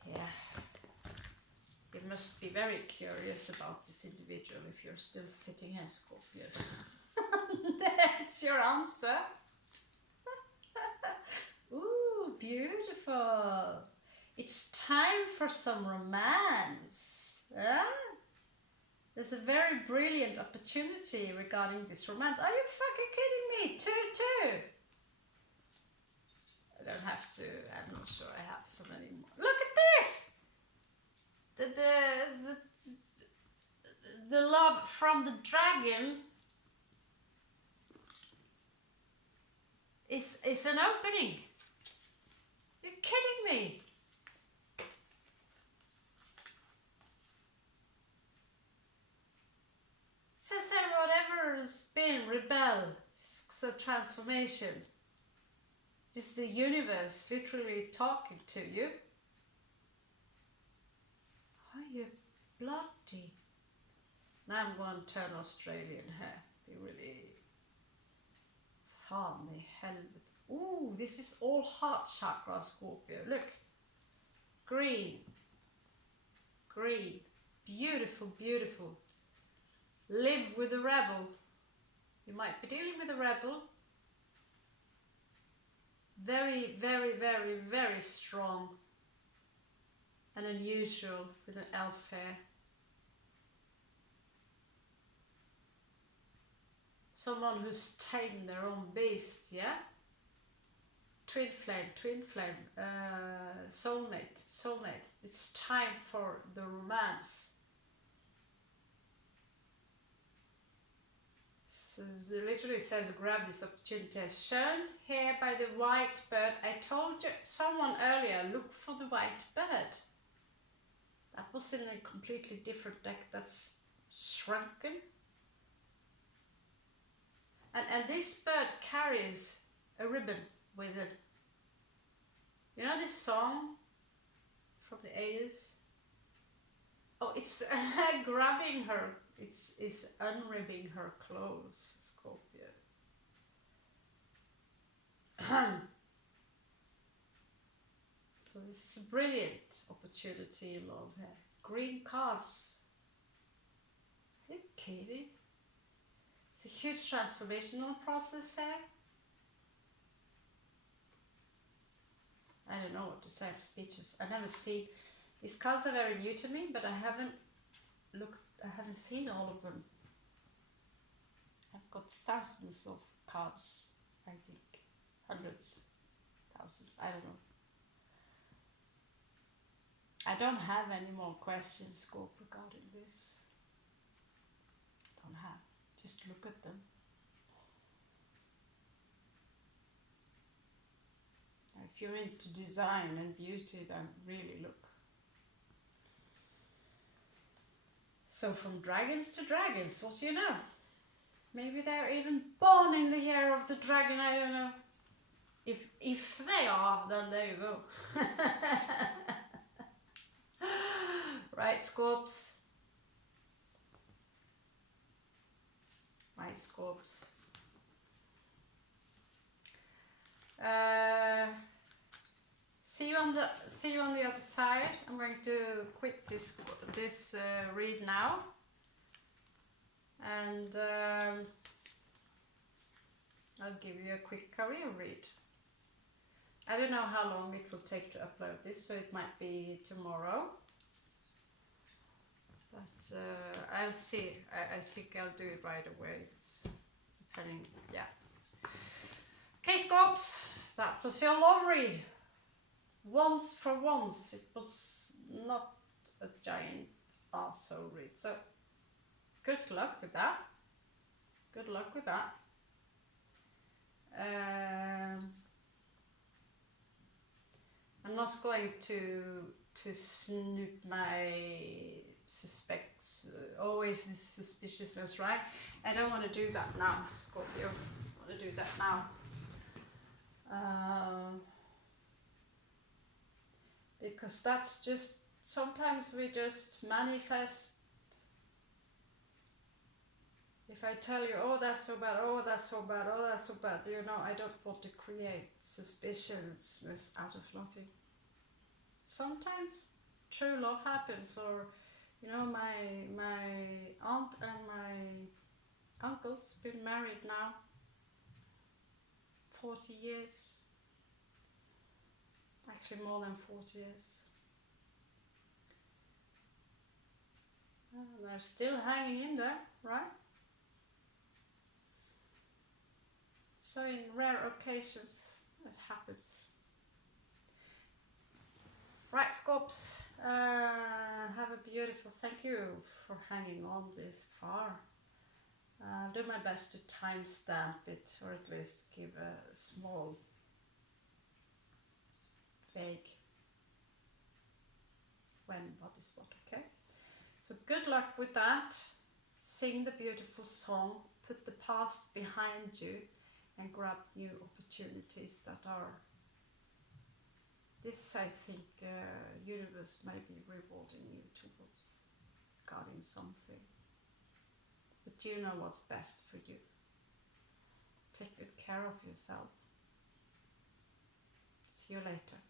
Yeah. You must be very curious about this individual if you're still sitting here, Scorpio. There's your answer. Ooh, beautiful. It's time for some romance. Yeah? There's a very brilliant opportunity regarding this romance. Are you fucking kidding me? Two. I don't have to. I'm not sure I have so many more. Look at this! The love from the dragon is an opening. You're kidding me? Says whatever has been rebel, so transformation. Just the universe literally talking to you. Are you bloody? Now I'm going to turn Australian here. Be really fan i helvete. Ooh, this is all heart chakra, Scorpio. Look. Green. Beautiful, beautiful. Live with a rebel. You might be dealing with a rebel. Very, very, very, very strong and unusual with an elf hair. Someone who's tamed their own beast, yeah? Twin flame, soulmate. It's time for the romance. It literally says, grab this opportunity as shown here by the white bird. I told you, someone earlier, look for the white bird. That was in a completely different deck that's shrunken. And this bird carries a ribbon with it. You know this song from the 80s? Oh, it's grabbing her. It's unribbing her clothes, Scorpio. So this is a brilliant opportunity in love here. green cards. Are you kidding? It's a huge transformational process here. I don't know what to say, I'm speechless. I never see, these cards are very new to me, but I haven't seen all of them. I've got thousands of cards, I think. Hundreds, thousands, I don't know. I don't have any more questions, Scorp, regarding this. Don't have. Just look at them. If you're into design and beauty, then really look. So from dragons to dragons, what do you know? Maybe they're even born in the year of the dragon, I don't know. If they are, then there you go. Right, Scorps. My Scorps. See you on the other side. I'm going to quit this read now, and I'll give you a quick career read. I don't know how long it will take to upload this, so it might be tomorrow. But I'll see. I think I'll do it right away. It's depending, yeah. Okay, Scorps, that was your love read. Once for once, it was not a giant arsehole read. So, good luck with that. Good luck with that. I'm not going to snoop my suspects, always this suspiciousness, right? I don't want to do that now, Scorpio. I want to do that now. Because that's just, sometimes we just manifest. If I tell you, oh that's so bad, oh that's so bad, oh that's so bad, you know, I don't want to create suspiciousness out of nothing. Sometimes true love happens, or you know, my aunt and my uncle's been married now 40 years. Actually more than 40 years. And they're still hanging in there, right? So in rare occasions it happens. Right, Scorps, have a beautiful, thank you for hanging on this far. Do my best to timestamp it, or at least give a small vague when what is what, okay? So good luck with that. Sing the beautiful song, put the past behind you, and grab new opportunities that are, this I think universe may be rewarding you towards guarding something. But you know what's best for you. Take good care of yourself. See you later.